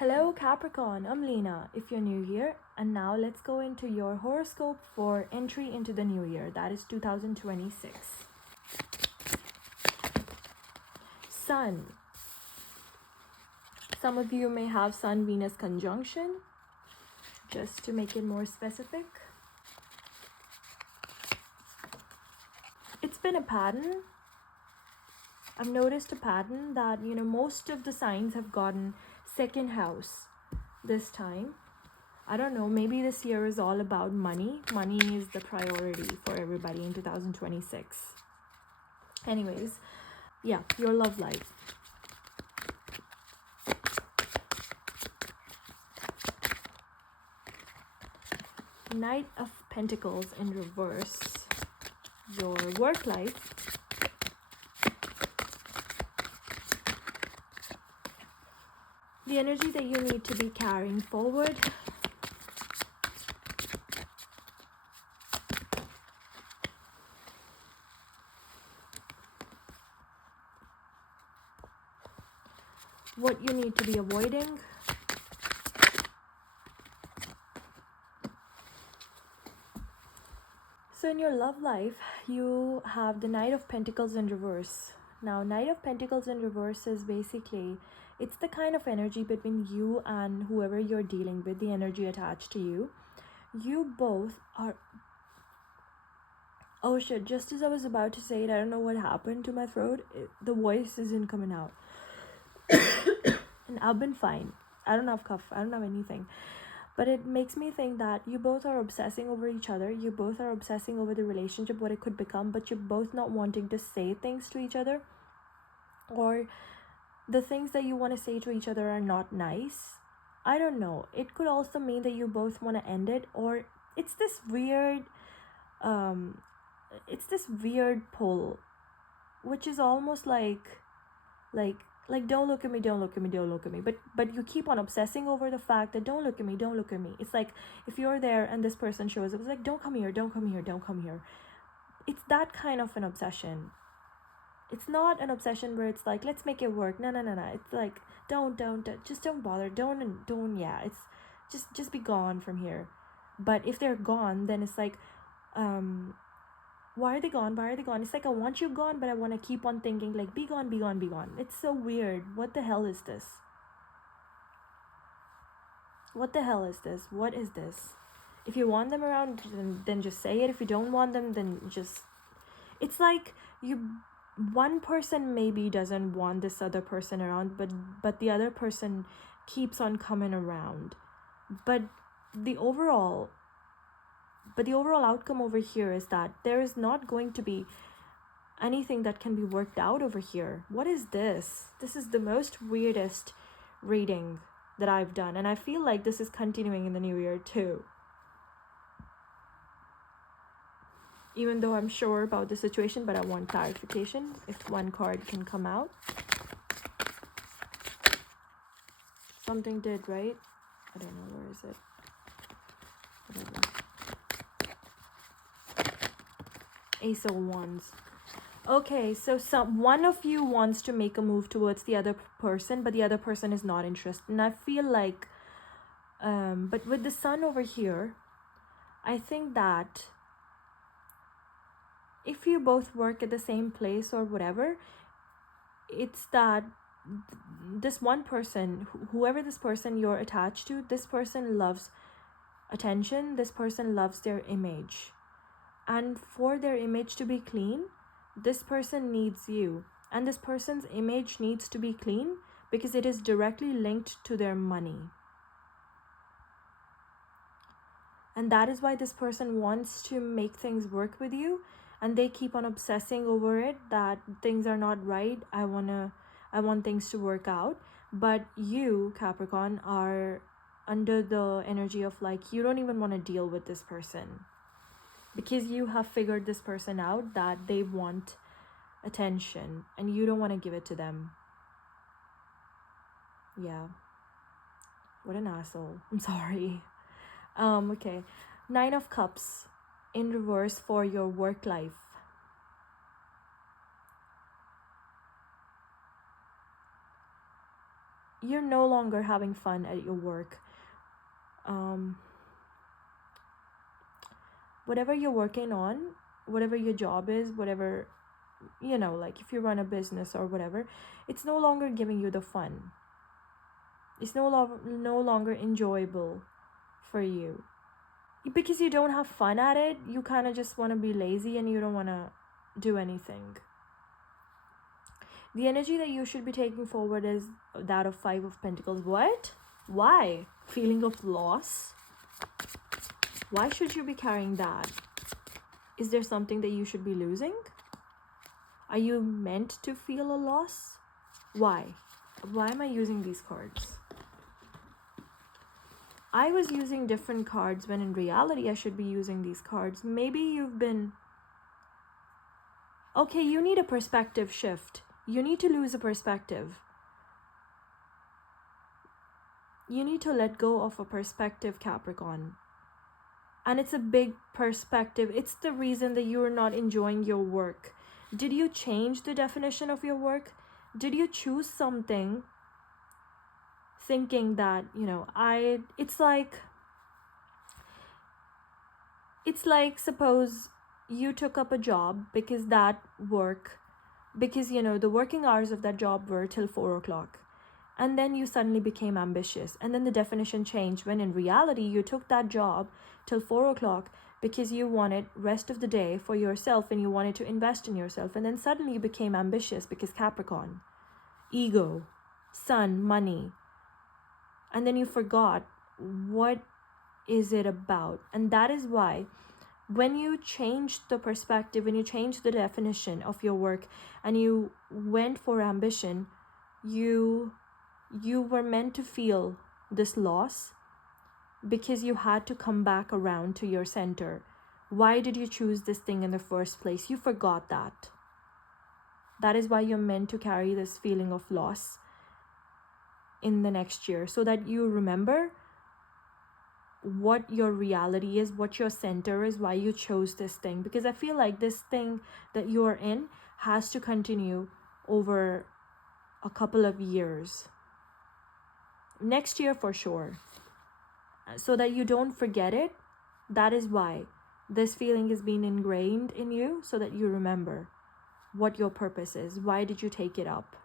Hello Capricorn, I'm Lena if you're new here, and now let's go into your horoscope for entry into the new year, that is 2026. Sun. Some of you may have Sun Venus conjunction, just to make it more specific. It's been a pattern. I've noticed a pattern that, most of the signs have gotten second house this time. I don't know, maybe this year is all about money. Money is the priority for everybody in 2026. Anyways, yeah, your love life. Knight of Pentacles in reverse. Your work life. The energy that you need to be carrying forward. What you need to be avoiding. So in your love life, you have the Knight of Pentacles in reverse. Now, Knight of Pentacles in reverse is basically, it's the kind of energy between you and whoever you're dealing with, the energy attached to you. You both are... Oh shit, just as I was about to say it, I don't know what happened to my throat. The voice isn't coming out. And I've been fine. I don't have cough. I don't have anything. But it makes me think that you both are obsessing over each other. You both are obsessing over the relationship, what it could become, but you're both not wanting to say things to each other. Or the things that you want to say to each other are not nice. I don't know. It could also mean that you both want to end it, or it's this weird pull, which is almost like don't look at me, don't look at me, don't look at me, but you keep on obsessing over the fact that don't look at me, don't look at me. It's like if you're there and this person shows up, it's like don't come here, don't come here, don't come here. It's that kind of an obsession. It's not an obsession where it's like let's make it work. No. It's like don't just don't bother, don't yeah, it's just be gone from here. But if they're gone, then it's like why are they gone? It's like I want you gone, but I want to keep on thinking like be gone. It's so weird. What the hell is this? What is this? If you want them around, then just say it. If you don't want them, then just... It's like one person maybe doesn't want this other person around, but the other person keeps on coming around. But the overall outcome over here is that there is not going to be anything that can be worked out over here. What is this? This is the most weirdest reading that I've done, and I feel like this is continuing in the new year too. Even though I'm sure about the situation, but I want clarification. If one card can come out. Something did, right? I don't know, where is it? Whatever. Ace of Wands. Okay, so one of you wants to make a move towards the other person, but the other person is not interested. And I feel like, but with the Sun over here, I think that if you both work at the same place or whatever, it's that this one person, whoever this person you're attached to, this person loves attention. This person loves their image. And for their image to be clean, this person needs you. And this person's image needs to be clean because it is directly linked to their money. And that is why this person wants to make things work with you. And they keep on obsessing over it, that things are not right. I want things to work out. But you, Capricorn, are under the energy of like, you don't even want to deal with this person. Because you have figured this person out that they want attention and you don't want to give it to them. Yeah. What an asshole. I'm sorry. Okay. 9 of Cups in reverse for your work life. you're no longer having fun at your work. Whatever you're working on, whatever your job is, whatever, you know, like if you run a business or whatever, it's no longer giving you the fun. It's no longer enjoyable for you. Because you don't have fun at it, you kind of just want to be lazy and you don't want to do anything. The energy that you should be taking forward is that of Five of Pentacles. What? Why? Feeling of loss? Why should you be carrying that? Is there something that you should be losing? Are you meant to feel a loss? Why? Why am I using these cards? I was using different cards when in reality I should be using these cards. Maybe you've been... Okay, you need a perspective shift. You need to lose a perspective. You need to let go of a perspective, Capricorn. And it's a big perspective. It's the reason that you're not enjoying your work. Did you change the definition of your work? Did you choose something thinking that, you know, it's like suppose you took up a job because you know, the working hours of that job were till 4 o'clock. And then you suddenly became ambitious. And then the definition changed when in reality you took that job till 4 o'clock because you wanted rest of the day for yourself and you wanted to invest in yourself. And then suddenly you became ambitious because Capricorn, ego, sun, money. And then you forgot what is it about. And that is why when you changed the perspective, when you changed the definition of your work and you went for ambition, you were meant to feel this loss because you had to come back around to your center. Why did you choose this thing in the first place? You forgot that. That is why you're meant to carry this feeling of loss in the next year, so that you remember what your reality is, what your center is, why you chose this thing. Because I feel like this thing that you're in has to continue over a couple of years. Next year for sure. So that you don't forget it. That is why this feeling is being ingrained in you, so that you remember what your purpose is. Why did you take it up?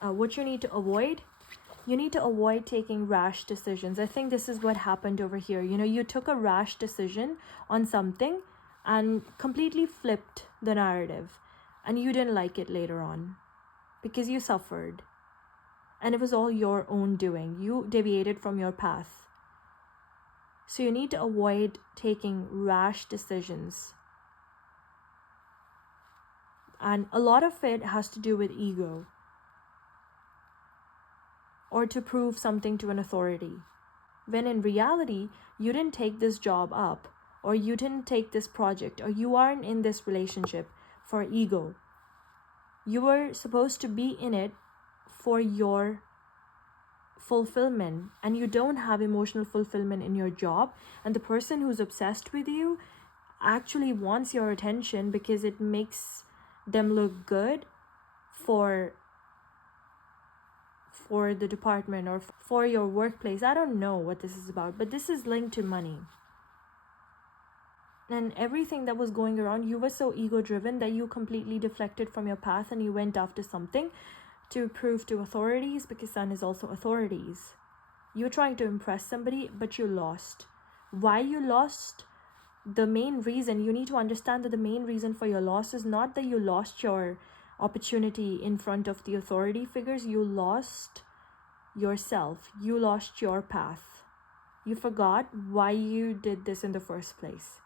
What you need to avoid? You need to avoid taking rash decisions. I think this is what happened over here. You know, you took a rash decision on something and completely flipped the narrative. And you didn't like it later on because you suffered. And it was all your own doing. You deviated from your path. So you need to avoid taking rash decisions. And a lot of it has to do with ego. Or to prove something to an authority. When in reality, you didn't take this job up. Or you didn't take this project. Or you aren't in this relationship for ego. You were supposed to be in it for your fulfillment, and you don't have emotional fulfillment in your job, and the person who's obsessed with you actually wants your attention because it makes them look good for the department or for your workplace. I don't know what this is about, but this is linked to money. And everything that was going around, you were so ego driven that you completely deflected from your path and you went after something to prove to authorities, because Sun is also authorities. You're trying to impress somebody, but you lost. Why you lost? The main reason, you need to understand that the main reason for your loss is not that you lost your opportunity in front of the authority figures. You lost yourself. You lost your path. You forgot why you did this in the first place.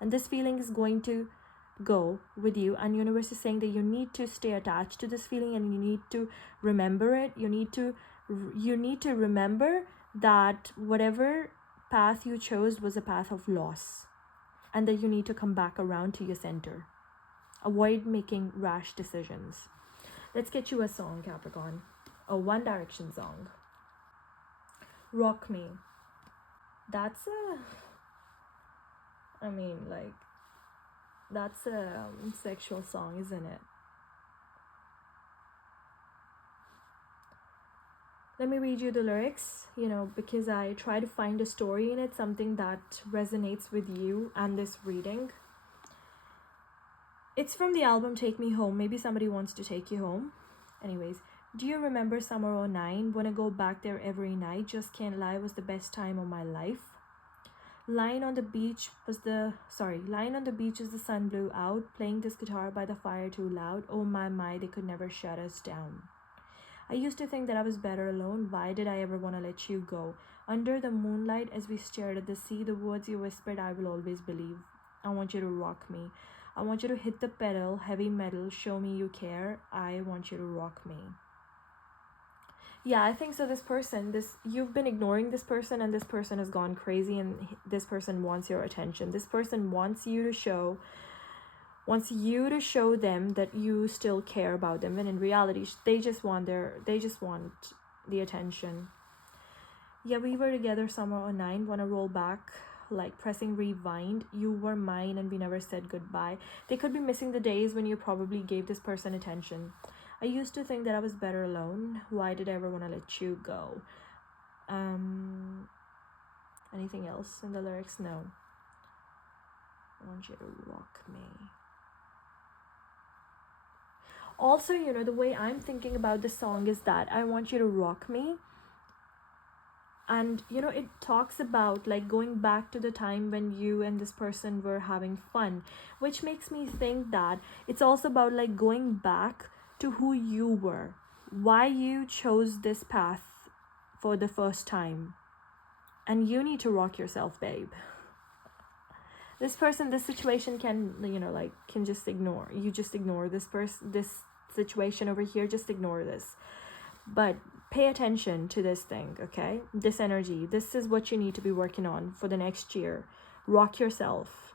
And this feeling is going to go with you, and universe is saying that you need to stay attached to this feeling and you need to remember it. You need to remember that whatever path you chose was a path of loss, and that you need to come back around to your center. Avoid making rash decisions. Let's get you a song, Capricorn. A One Direction song. Rock Me. That's a sexual song, isn't it? Let me read you the lyrics, because I try to find a story in it, something that resonates with you and this reading. It's from the album Take Me Home. Maybe somebody wants to take you home. Anyways, do you remember summer '09? Wanna go back there every night? Just can't lie, was the best time of my life. Lying on the beach is the sun blew out, playing this guitar by the fire too loud. Oh my, they could never shut us down. I used to think that I was better alone. Why did I ever want to let you go? Under the moonlight, as we stared at the sea, the words you whispered, I will always believe. I want you to rock me. I want you to hit the pedal, heavy metal, show me you care. I want you to rock me. Yeah, I think so. You've been ignoring this person, and this person has gone crazy, and this person wants your attention. This person wants you to show them that you still care about them, and in reality they just want the attention. Yeah, we were together summer '09. Wanna roll back, like pressing rewind. You were mine and we never said goodbye. They could be missing the days when you probably gave this person attention. I used to think that I was better alone. Why did I ever want to let you go? Anything else in the lyrics? No. I want you to rock me. Also, the way I'm thinking about the song is that I want you to rock me. And, it talks about like going back to the time when you and this person were having fun, which makes me think that it's also about like going back to who you were, why you chose this path for the first time. And you need to rock yourself, babe. This situation can just ignore. You just ignore this situation over here. Just ignore this. But pay attention to this thing, okay? This energy. This is what you need to be working on for the next year. Rock yourself.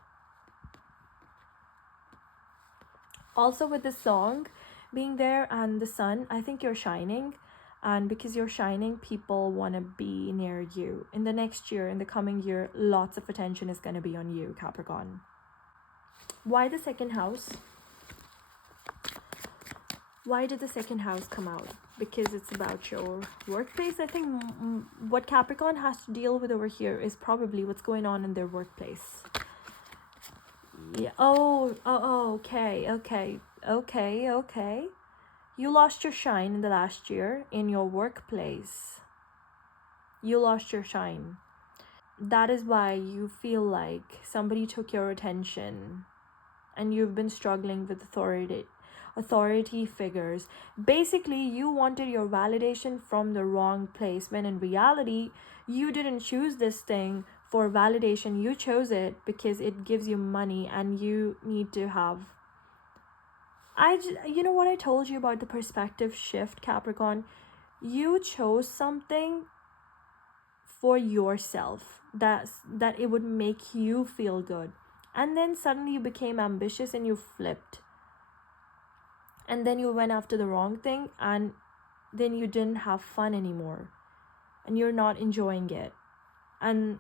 Also, with this song being there and the sun, I think you're shining. And because you're shining, people want to be near you. In the next year, in the coming year, lots of attention is going to be on you, Capricorn. Why the second house? Why did the second house come out? Because it's about your workplace. I think what Capricorn has to deal with over here is probably what's going on in their workplace. Yeah. Oh, okay. You lost your shine in the last year in your workplace. You lost your shine. That is why you feel like somebody took your attention and you've been struggling with authority figures. Basically, you wanted your validation from the wrong place, when in reality, you didn't choose this thing for validation. You chose it because it gives you money and you need to have... you know what I told you about the perspective shift, Capricorn? You chose something for yourself that it would make you feel good, and then suddenly you became ambitious and you flipped, and then you went after the wrong thing, and then you didn't have fun anymore and you're not enjoying it. And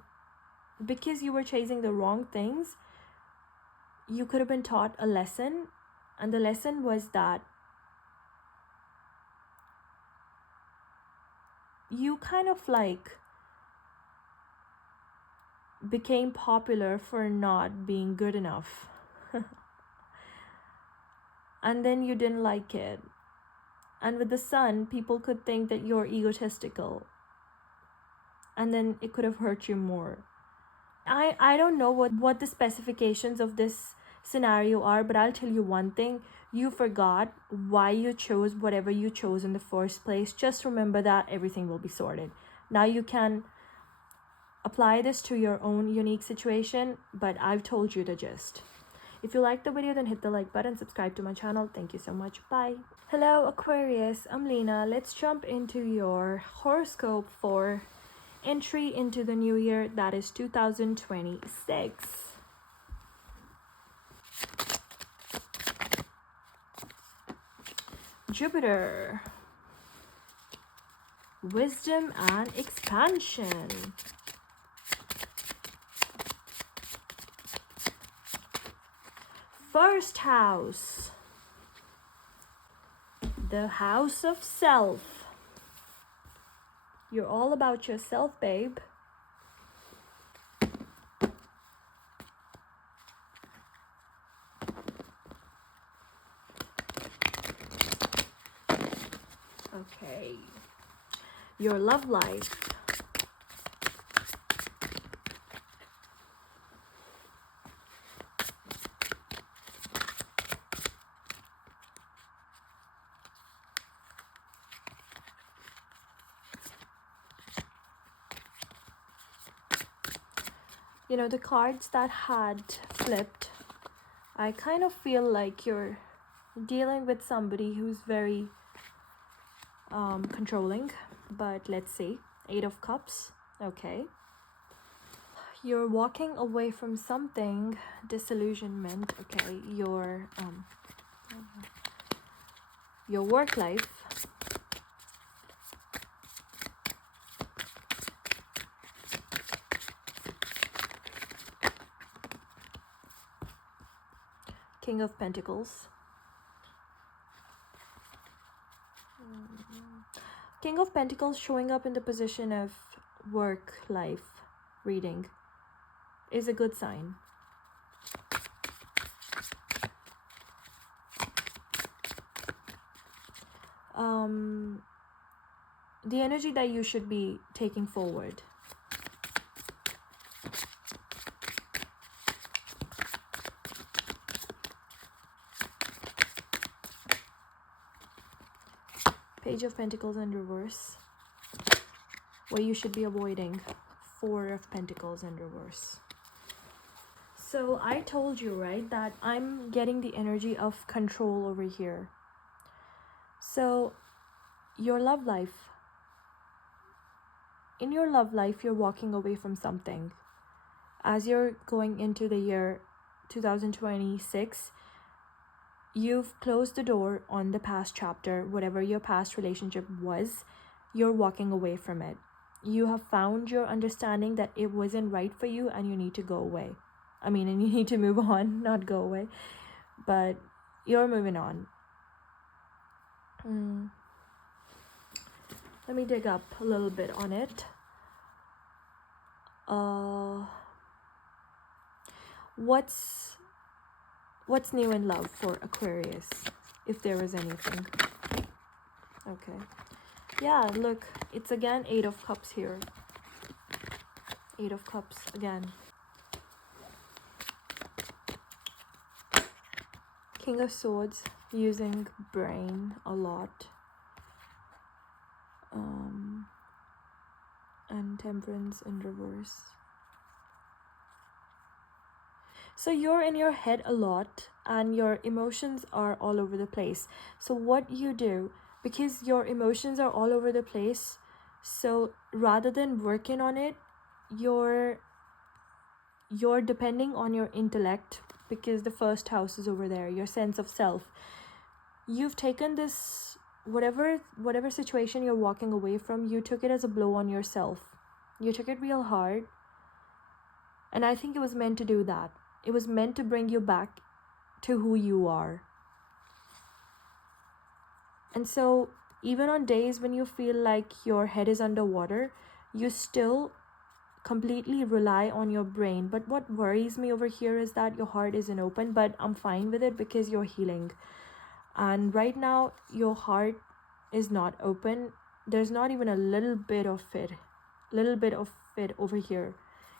because you were chasing the wrong things, you could have been taught a lesson, and the lesson was that you kind of like became popular for not being good enough. And then you didn't like it. And with the sun, people could think that you're egotistical, and then it could have hurt you more. I don't know what the specifications of this scenario are, but I'll tell you one thing. You forgot why you chose whatever you chose in the first place. Just remember that everything will be sorted. Now you can apply this to your own unique situation, but I've told you the gist. If you liked the video, then hit the like button, subscribe to my channel. Thank you so much. Bye. Hello, Aquarius. I'm Lena. Let's jump into your horoscope for entry into the new year, that is 2026. Jupiter. Wisdom and expansion. First house, the house of self. You're all about yourself, babe. Okay. Your love life. You know, the cards that had flipped, I kind of feel like you're dealing with somebody who's very controlling, but let's see. 8 of Cups. Okay. You're walking away from something. Disillusionment. Okay. Your work life. King of Pentacles. King of Pentacles showing up in the position of work life reading is a good sign. The energy that you should be taking forward. Page of Pentacles in reverse. What you should be avoiding. 4 of Pentacles in reverse. So I told you, right, that I'm getting the energy of control over here. So your love life. In your love life, you're walking away from something. As you're going into the year 2026, you've closed the door on the past chapter. Whatever your past relationship was, you're walking away from it. You have found your understanding that it wasn't right for you and you need to go away. And you need to move on, not go away. But you're moving on. Let me dig up a little bit on it. What's new in love for Aquarius, if there is anything? Okay. Yeah, look, it's again 8 of Cups here. 8 of Cups again. King of Swords, using brain a lot. And Temperance in reverse. So you're in your head a lot and your emotions are all over the place. So what you do, because your emotions are all over the place, so rather than working on it, you're depending on your intellect, because the first house is over there, your sense of self. You've taken this, whatever situation you're walking away from, you took it as a blow on yourself. You took it real hard. And I think it was meant to do that. It was meant to bring you back to who you are. And so even on days when you feel like your head is underwater, you still completely rely on your brain. But what worries me over here is that your heart isn't open, but I'm fine with it because you're healing. And right now your heart is not open. There's not even a little bit of it over here.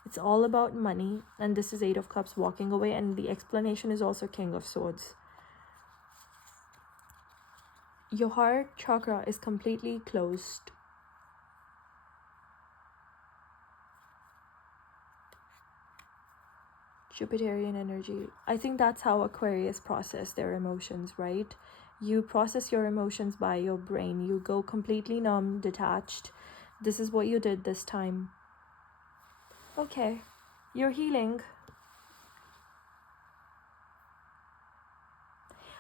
It's all about money, and this is 8 of Cups walking away, and the explanation is also King of Swords. Your heart chakra is completely closed. Jupiterian energy. I think that's how Aquarius process their emotions, right? You process your emotions by your brain. You go completely numb, detached. This is what you did this time. Okay, you're healing.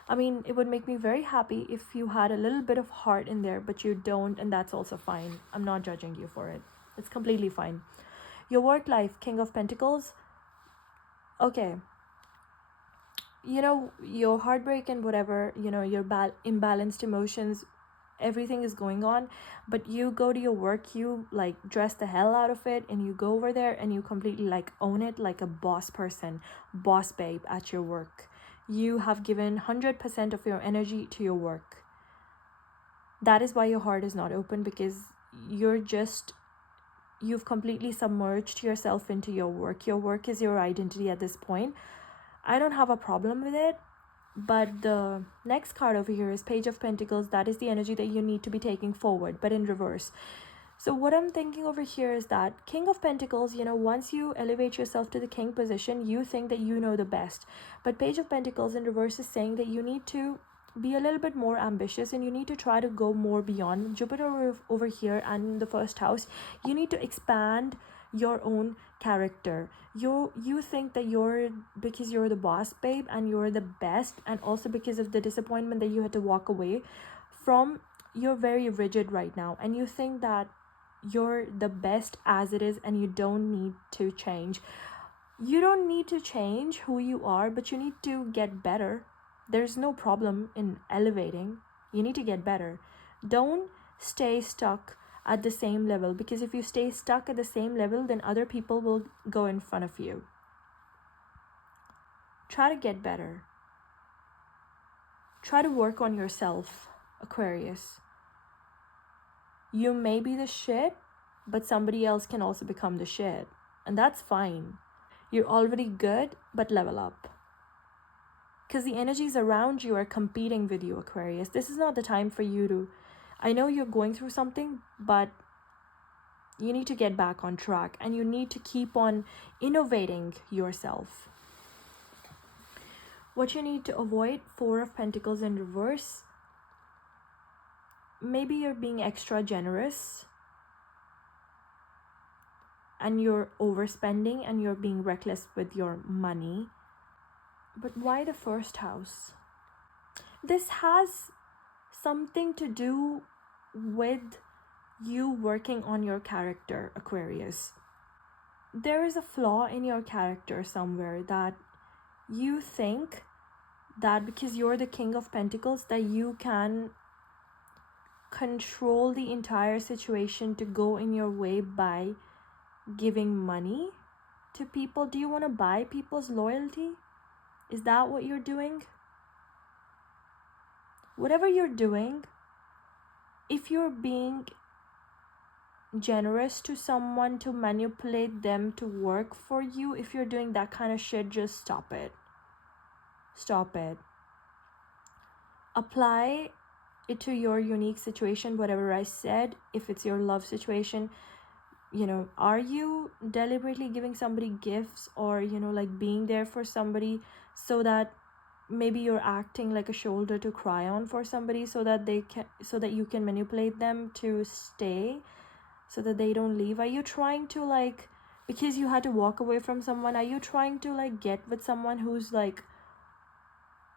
It would make me very happy if you had a little bit of heart in there, but you don't, and that's also fine. I'm not judging you for it. It's completely fine. Your work life, King of Pentacles. Okay. Your heartbreak and whatever, your imbalanced emotions, everything is going on, but you go to your work, you like dress the hell out of it, and you go over there and you completely like own it like a boss person, boss babe at your work. You have given 100% of your energy to your work. That is why your heart is not open, because you've completely submerged yourself into your work. Your work is your identity at this point. I don't have a problem with it. But the next card over here is Page of Pentacles. That is the energy that you need to be taking forward, but in reverse. So what I'm thinking over here is that King of Pentacles, you know, once you elevate yourself to the king position, you think that you know the best. But Page of Pentacles in reverse is saying that you need to be a little bit more ambitious, and you need to try to go more beyond. Jupiter over here and in the first house, you need to expand your own character. You think that because you're the boss babe and you're the best, and also because of the disappointment that you had to walk away from, you're very rigid right now, and you think that you're the best as it is, and you don't need to change. You don't need to change who you are, but you need to get better. There's no problem in elevating. You need to get better. Don't stay stuck at the same level, because if you stay stuck at the same level, then other people will go in front of you. Try to get better. Try to work on yourself, Aquarius. You may be the shit, but somebody else can also become the shit, and that's fine. You're already good, but level up. Because the energies around you are competing with you, Aquarius. This is not the time for you to... I know you're going through something, but you need to get back on track, and you need to keep on innovating yourself. What you need to avoid, Four of Pentacles in reverse. Maybe you're being extra generous, and you're overspending, and you're being reckless with your money. But why the first house? This has something to do with you working on your character, Aquarius. There is a flaw in your character somewhere, that you think that because you're the King of Pentacles, that you can control the entire situation to go in your way by giving money to people. Do you want to buy people's loyalty? Is that what you're doing? Whatever you're doing, if you're being generous to someone to manipulate them to work for you, if you're doing that kind of shit, just stop it. Stop it. Apply it to your unique situation, whatever I said. If it's your love situation, you know, are you deliberately giving somebody gifts, or, you know, like being there for somebody so that maybe you're acting like a shoulder to cry on for somebody, so that you can manipulate them to stay, so that they don't leave? Are you trying to, like, because you had to walk away from someone, are you trying to like get with someone who's like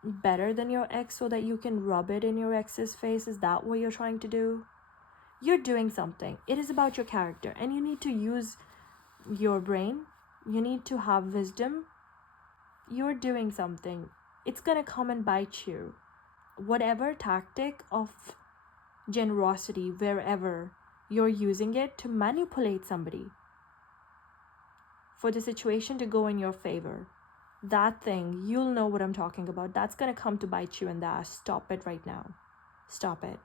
better than your ex, so that you can rub it in your ex's face? Is that what you're trying to do? You're doing something. It is about your character, and you need to use your brain. You need to have wisdom. You're doing something. It's gonna come and bite you. Whatever tactic of generosity, wherever you're using it to manipulate somebody for the situation to go in your favor, that thing, you'll know what I'm talking about. That's gonna come to bite you in the ass. Stop it right now. Stop it.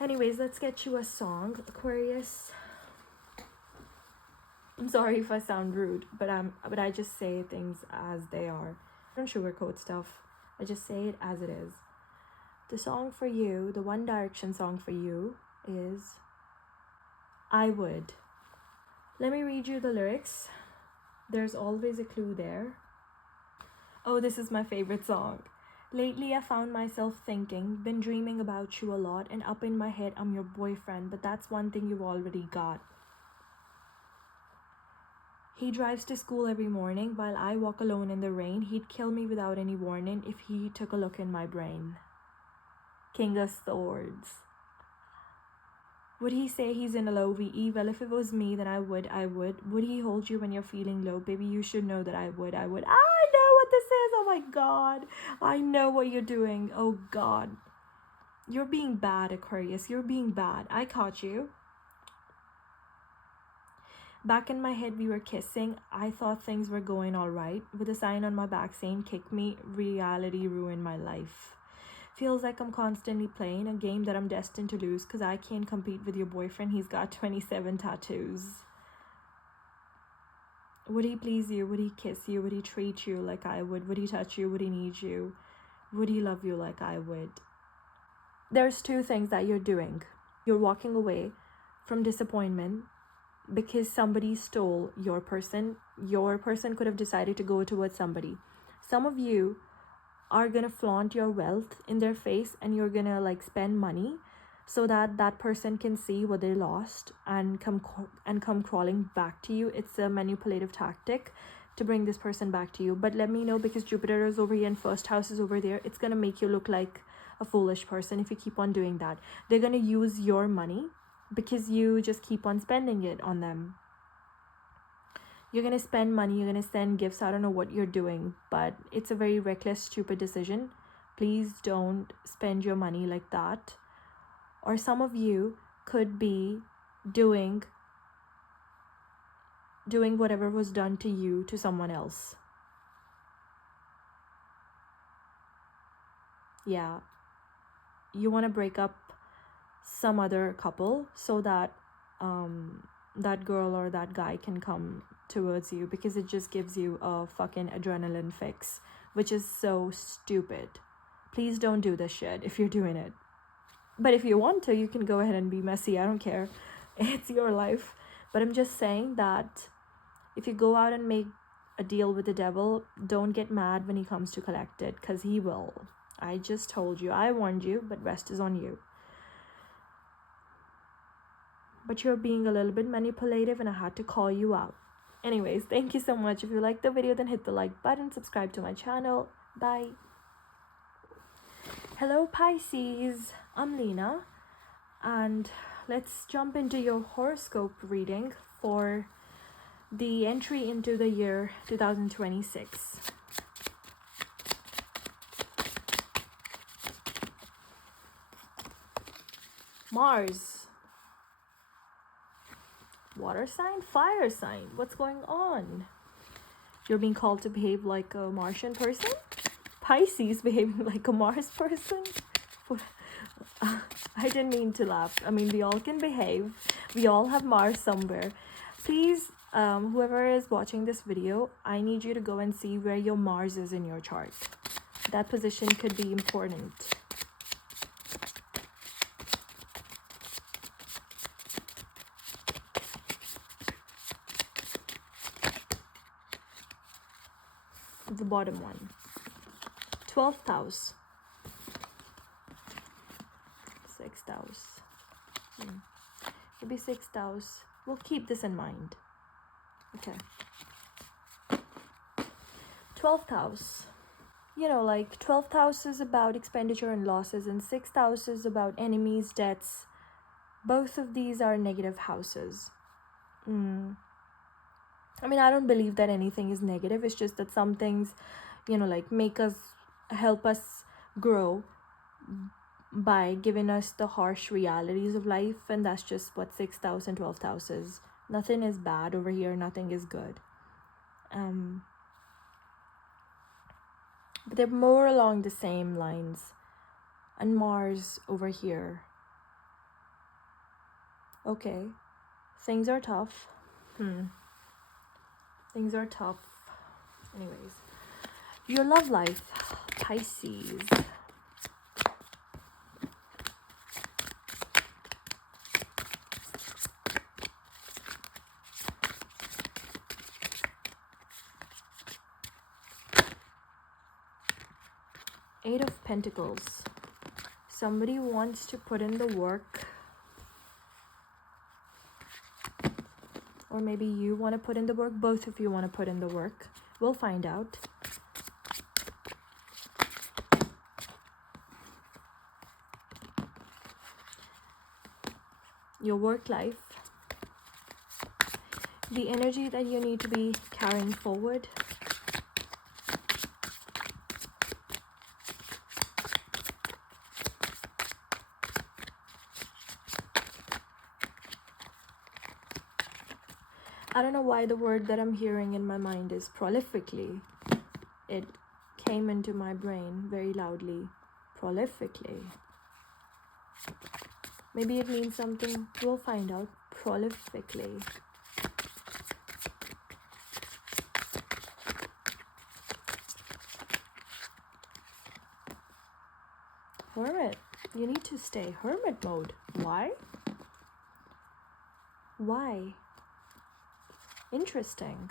Anyways, let's get you a song, Aquarius. I'm sorry if I sound rude, but I just say things as they are. I don't sugarcoat stuff. I just say it as it is. The song for you, the One Direction song for you, is I Would. Let me read you the lyrics. There's always a clue there. Oh, this is my favorite song. Lately I found myself thinking, been dreaming about you a lot, and up in my head I'm your boyfriend, but that's one thing you've already got. He drives to school every morning while I walk alone in the rain. He'd kill me without any warning if he took a look in my brain. King of Swords. Would he say he's in a low VE? Well, if it was me, then I would. Would he hold you when you're feeling low? Baby, you should know that I would. I know what this is. Oh my God. I know what you're doing. Oh God. You're being bad, Aquarius. You're being bad. I caught you. Back in my head, we were kissing. I thought things were going all right. With a sign on my back saying, kick me, reality ruined my life. Feels like I'm constantly playing a game that I'm destined to lose because I can't compete with your boyfriend. He's got 27 tattoos. Would he please you? Would he kiss you? Would he treat you like I would? Would he touch you? Would he need you? Would he love you like I would? There's two things that you're doing. You're walking away from disappointment because somebody stole your person. Your person could have decided to go towards somebody. Some of you are gonna flaunt your wealth in their face, and you're gonna like spend money so that that person can see what they lost and come crawling back to you. It's a manipulative tactic to bring this person back to you. But let me know, because Jupiter is over here and first house is over there, it's gonna make you look like a foolish person if you keep on doing that. They're gonna use your money because you just keep on spending it on them. You're gonna spend money, you're gonna send gifts. I don't know what you're doing, but it's a very reckless, stupid decision. Please don't spend your money like that. Or some of you could be doing whatever was done to you to someone else. Yeah. You want to break up some other couple so that that girl or that guy can come towards you, because it just gives you a fucking adrenaline fix, which is so stupid. Please don't do this shit if you're doing it. But if you want to, you can go ahead and be messy. I don't care. It's your life. But I'm just saying that if you go out and make a deal with the devil, don't get mad when he comes to collect it, because he will. I just told you. I warned you, but rest is on you. But you're being a little bit manipulative, and I had to call you out. Anyways, thank you so much. If you liked the video, then hit the like button, subscribe to my channel. Bye. Hello Pisces, I'm Lena, and let's jump into your horoscope reading for the entry into the year 2026. Mars. Water sign, fire sign. What's going on? You're being called to behave like a Martian person? Pisces behaving like a Mars person? I didn't mean to laugh. I mean, we all can behave. We all have Mars somewhere. Please, whoever is watching this video, I need you to go and see where your Mars is in your chart. That position could be important. The bottom one. 12th house. 6th house. Maybe 6th house. We'll keep this in mind. Okay. 12th house. You know, like 12th house is about expenditure and losses, and 6th house is about enemies, debts. Both of these are negative houses. I mean, I don't believe that anything is negative. It's just that some things, you know, like help us grow by giving us the harsh realities of life. And that's just what 6th house and 12th house is. Nothing is bad over here. Nothing is good. But they're more along the same lines. And Mars over here. Okay. Things are tough. Things are tough. Anyways. Your love life. Pisces. Eight of Pentacles. Somebody wants to put in the work. Or maybe you want to put in the work. Both of you want to put in the work. We'll find out. Your work life. The energy that you need to be carrying forward. I don't know why the word that I'm hearing in my mind is prolifically. It came into my brain very loudly. Prolifically. Maybe it means something. We'll find out. Prolifically. Hermit. You need to stay hermit mode. Why? Why? Interesting.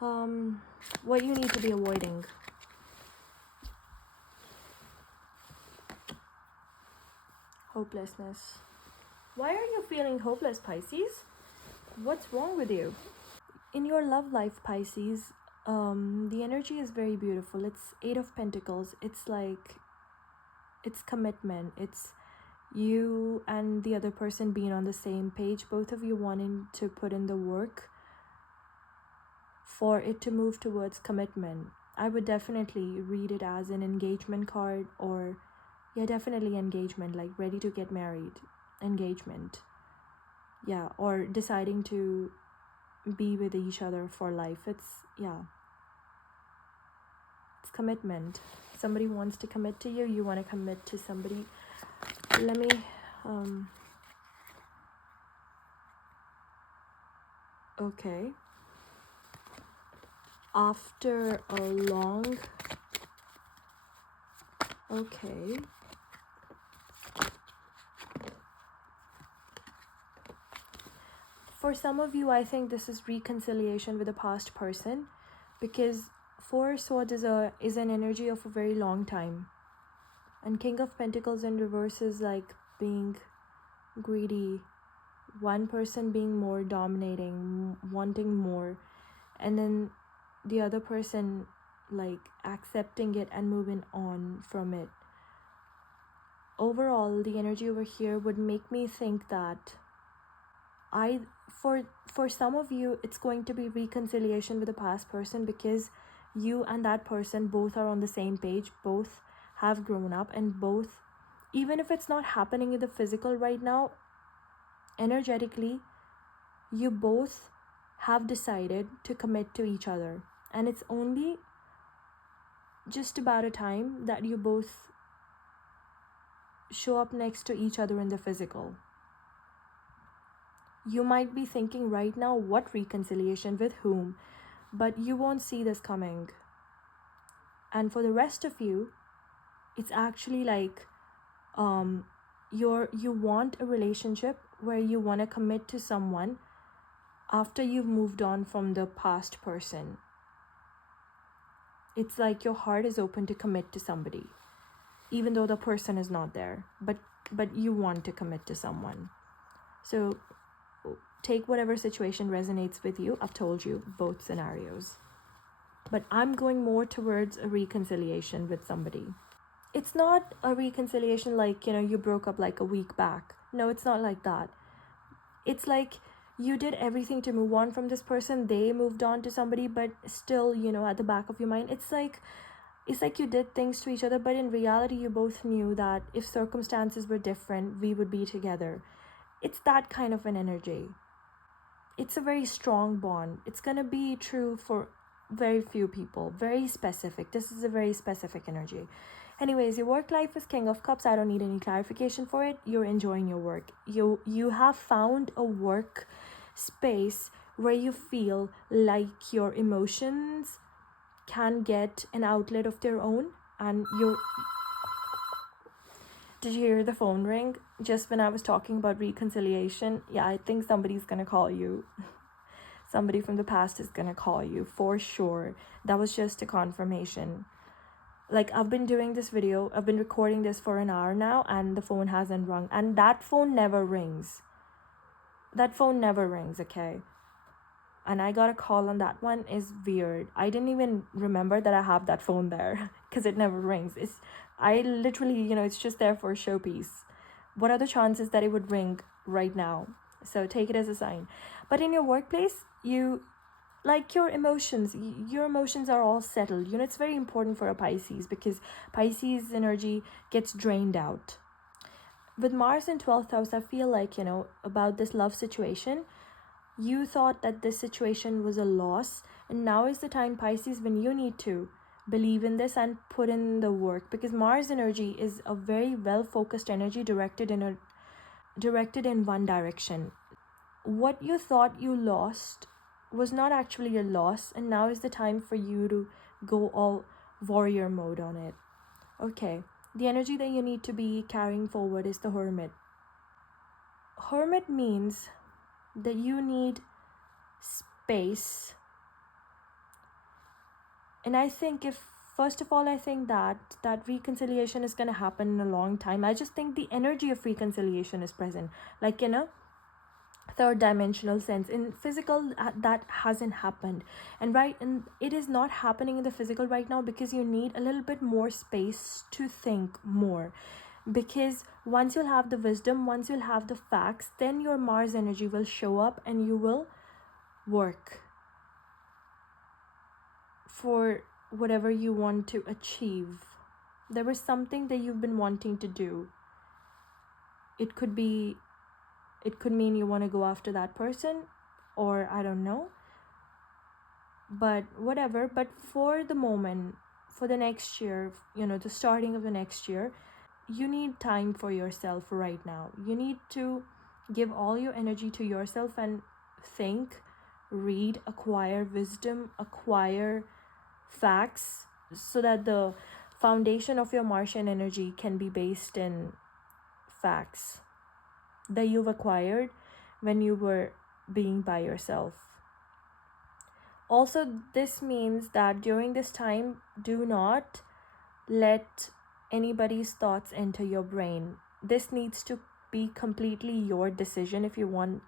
What you need to be avoiding. Hopelessness. Why are you feeling hopeless, Pisces? What's wrong with you? In your love life, Pisces, the energy is very beautiful. It's 8 of Pentacles. It's like, it's commitment. It's you and the other person being on the same page. Both of you wanting to put in the work for it to move towards commitment. I would definitely read it as an engagement card, or yeah, definitely engagement, like ready to get married. Engagement. Yeah, or deciding to be with each other for life. It's, yeah, it's commitment. Somebody wants to commit to you. You want to commit to somebody. Let me okay, after a long, okay, for some of you, I think this is reconciliation with a past person, because 4 of Swords is an energy of a very long time, and King of Pentacles in reverse is like being greedy, one person being more dominating, wanting more, and then the other person like accepting it and moving on from it. Overall, the energy over here would make me think that for some of you, it's going to be reconciliation with a past person, because you and that person both are on the same page, both have grown up, and both, even if it's not happening in the physical right now, energetically, you both have decided to commit to each other, and it's only just about a time that you both show up next to each other in the physical. You might be thinking right now, what reconciliation with whom? But you won't see this coming. And for the rest of you, it's actually like you want a relationship where you want to commit to someone after you've moved on from the past person. It's like your heart is open to commit to somebody, even though the person is not there, but you want to commit to someone. So take whatever situation resonates with you. I've told you both scenarios, but I'm going more towards a reconciliation with somebody. It's not a reconciliation like, you broke up like a week back. No, it's not like that. It's like you did everything to move on from this person. They moved on to somebody, but still, at the back of your mind, it's like you did things to each other, but in reality, you both knew that if circumstances were different, we would be together. It's that kind of an energy. It's a very strong bond. It's going to be true for very few people. Very specific. This is a very specific energy. Anyways, your work life is King of Cups. I don't need any clarification for it. You're enjoying your work. You have found a work space where you feel like your emotions can get an outlet of their own, and Did you hear the phone ring just when I was talking about reconciliation? Yeah, I think somebody's gonna call you. Somebody from the past is gonna call you for sure. That was just a confirmation. Like, I've been doing this video, I've been recording this for an hour now, and the phone hasn't rung. And that phone never rings. That phone never rings, okay? And I got a call on that one. Is weird. I didn't even remember that I have that phone there because it never rings. I literally, it's just there for a showpiece. What are the chances that it would ring right now? So take it as a sign. But in your workplace, your emotions are all settled. It's very important for a Pisces, because Pisces energy gets drained out. With Mars in 12th house, I feel like, about this love situation, You thought that this situation was a loss, and now is the time, Pisces, when you need to believe in this and put in the work, because Mars energy is a very well focused energy directed in one direction. What you thought you lost was not actually a loss, and now is the time for you to go all warrior mode on it. Okay, the energy that you need to be carrying forward is the Hermit. Hermit means that you need space. And I think first of all, I think that reconciliation is going to happen in a long time. I just think the energy of reconciliation is present, like in a third dimensional sense. In physical, that hasn't happened, and it is not happening in the physical right now, because you need a little bit more space to think more. Because once you'll have the wisdom, once you'll have the facts, then your Mars energy will show up and you will work for whatever you want to achieve. There was something that you've been wanting to do. It could mean you want to go after that person, or I don't know, but whatever. But for the moment, for the next year, the starting of the next year, you need time for yourself right now. You need to give all your energy to yourself and think, read, acquire wisdom, acquire facts, so that the foundation of your Martian energy can be based in facts that you've acquired when you were being by yourself. Also, this means that during this time, do not let anybody's thoughts enter your brain. This needs to be completely your decision if you want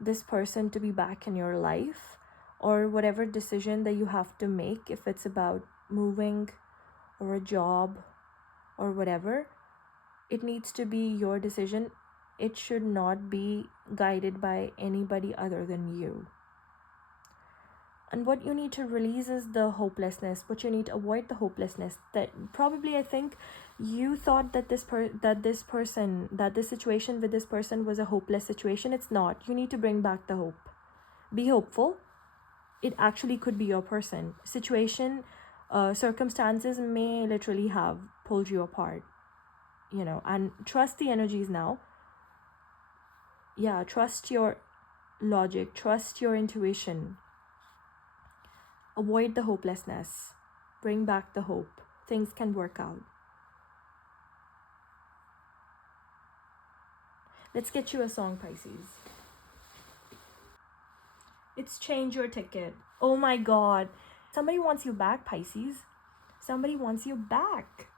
this person to be back in your life, or whatever decision that you have to make, if it's about moving or a job or whatever. It needs to be your decision. It should not be guided by anybody other than you. And what you need to release is the hopelessness. What you need to avoid, the hopelessness. That probably, I think, you thought that this situation with this person was a hopeless situation. It's not. You need to bring back the hope. Be hopeful. It actually could be your person. Circumstances may literally have pulled you apart, and trust the energies now. Yeah, trust your logic, trust your intuition. Avoid the hopelessness. Bring back the hope. Things can work out. Let's get you a song, Pisces. It's Change Your Ticket. Oh my God. Somebody wants you back, Pisces. Somebody wants you back.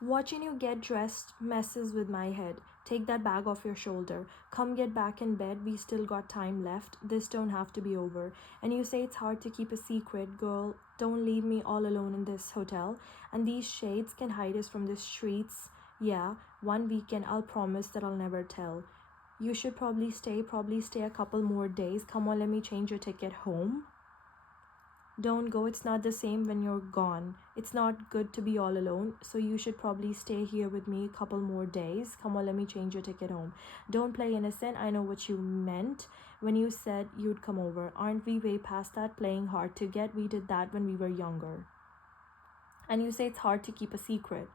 Watching you get dressed messes with my head. Take that bag off your shoulder. Come get back in bed. We still got time left. This don't have to be over. And you say it's hard to keep a secret, girl. Don't leave me all alone in this hotel. And these shades can hide us from the streets. Yeah, one weekend I'll promise that I'll never tell. You should probably stay a couple more days. Come on, let me change your ticket home. Don't go, it's not the same when you're gone. It's not good to be all alone, so you should probably stay here with me a couple more days. Come on, let me change your ticket home. Don't play innocent, I know what you meant when you said you'd come over. Aren't we way past that, playing hard to get? We did that when we were younger. And you say it's hard to keep a secret.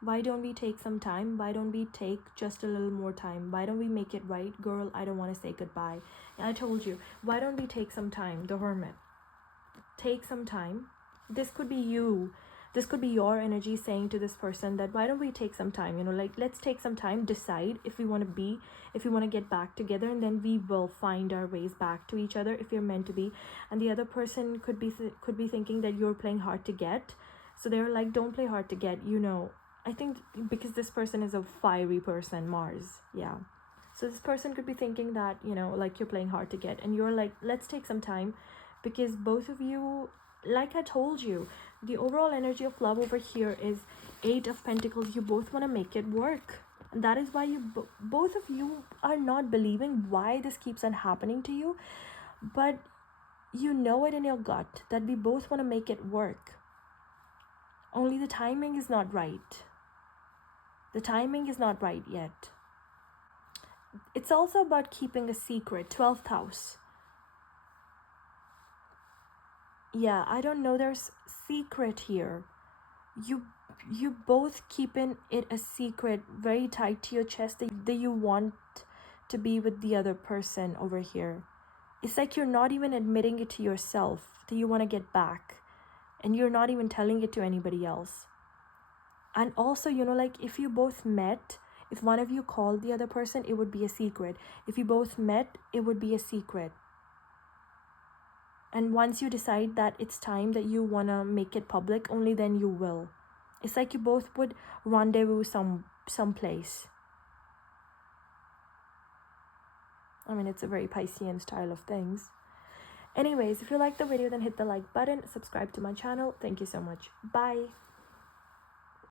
Why don't we take some time? Why don't we take just a little more time? Why don't we make it right? Girl, I don't want to say goodbye. And I told you, why don't we take some time? The Hermit. Take some time. This could be you. This could be your energy saying to this person that why don't we take some time? Let's take some time, decide if we want to get back together, and then we will find our ways back to each other if you're meant to be. And the other person could be thinking that you're playing hard to get. So they're like, don't play hard to get, I think because this person is a fiery person, Mars. Yeah. So this person could be thinking that, like you're playing hard to get. And you're like, let's take some time. Because both of you, like I told you, the overall energy of love over here is 8 of Pentacles. You both want to make it work. And that is why both of you are not believing why this keeps on happening to you. But you know it in your gut that we both want to make it work. Only the timing is not right. The timing is not right yet. it's also about keeping a secret. 12th house. Yeah, I don't know, there's secret here. You both keeping it a secret, very tight to your chest, that you want to be with the other person over here. It's like you're not even admitting it to yourself that you want to get back, and you're not even telling it to anybody else. And also, you know, like if you both met, if one of you called the other person, it would be a secret. If you both met, it would be a secret. And once you decide that it's time that you want to make it public, only then you will. It's like you both would rendezvous someplace. I mean, it's a very Piscean style of things. Anyways, if you like the video, then hit the like button, subscribe to my channel. Thank you so much. Bye.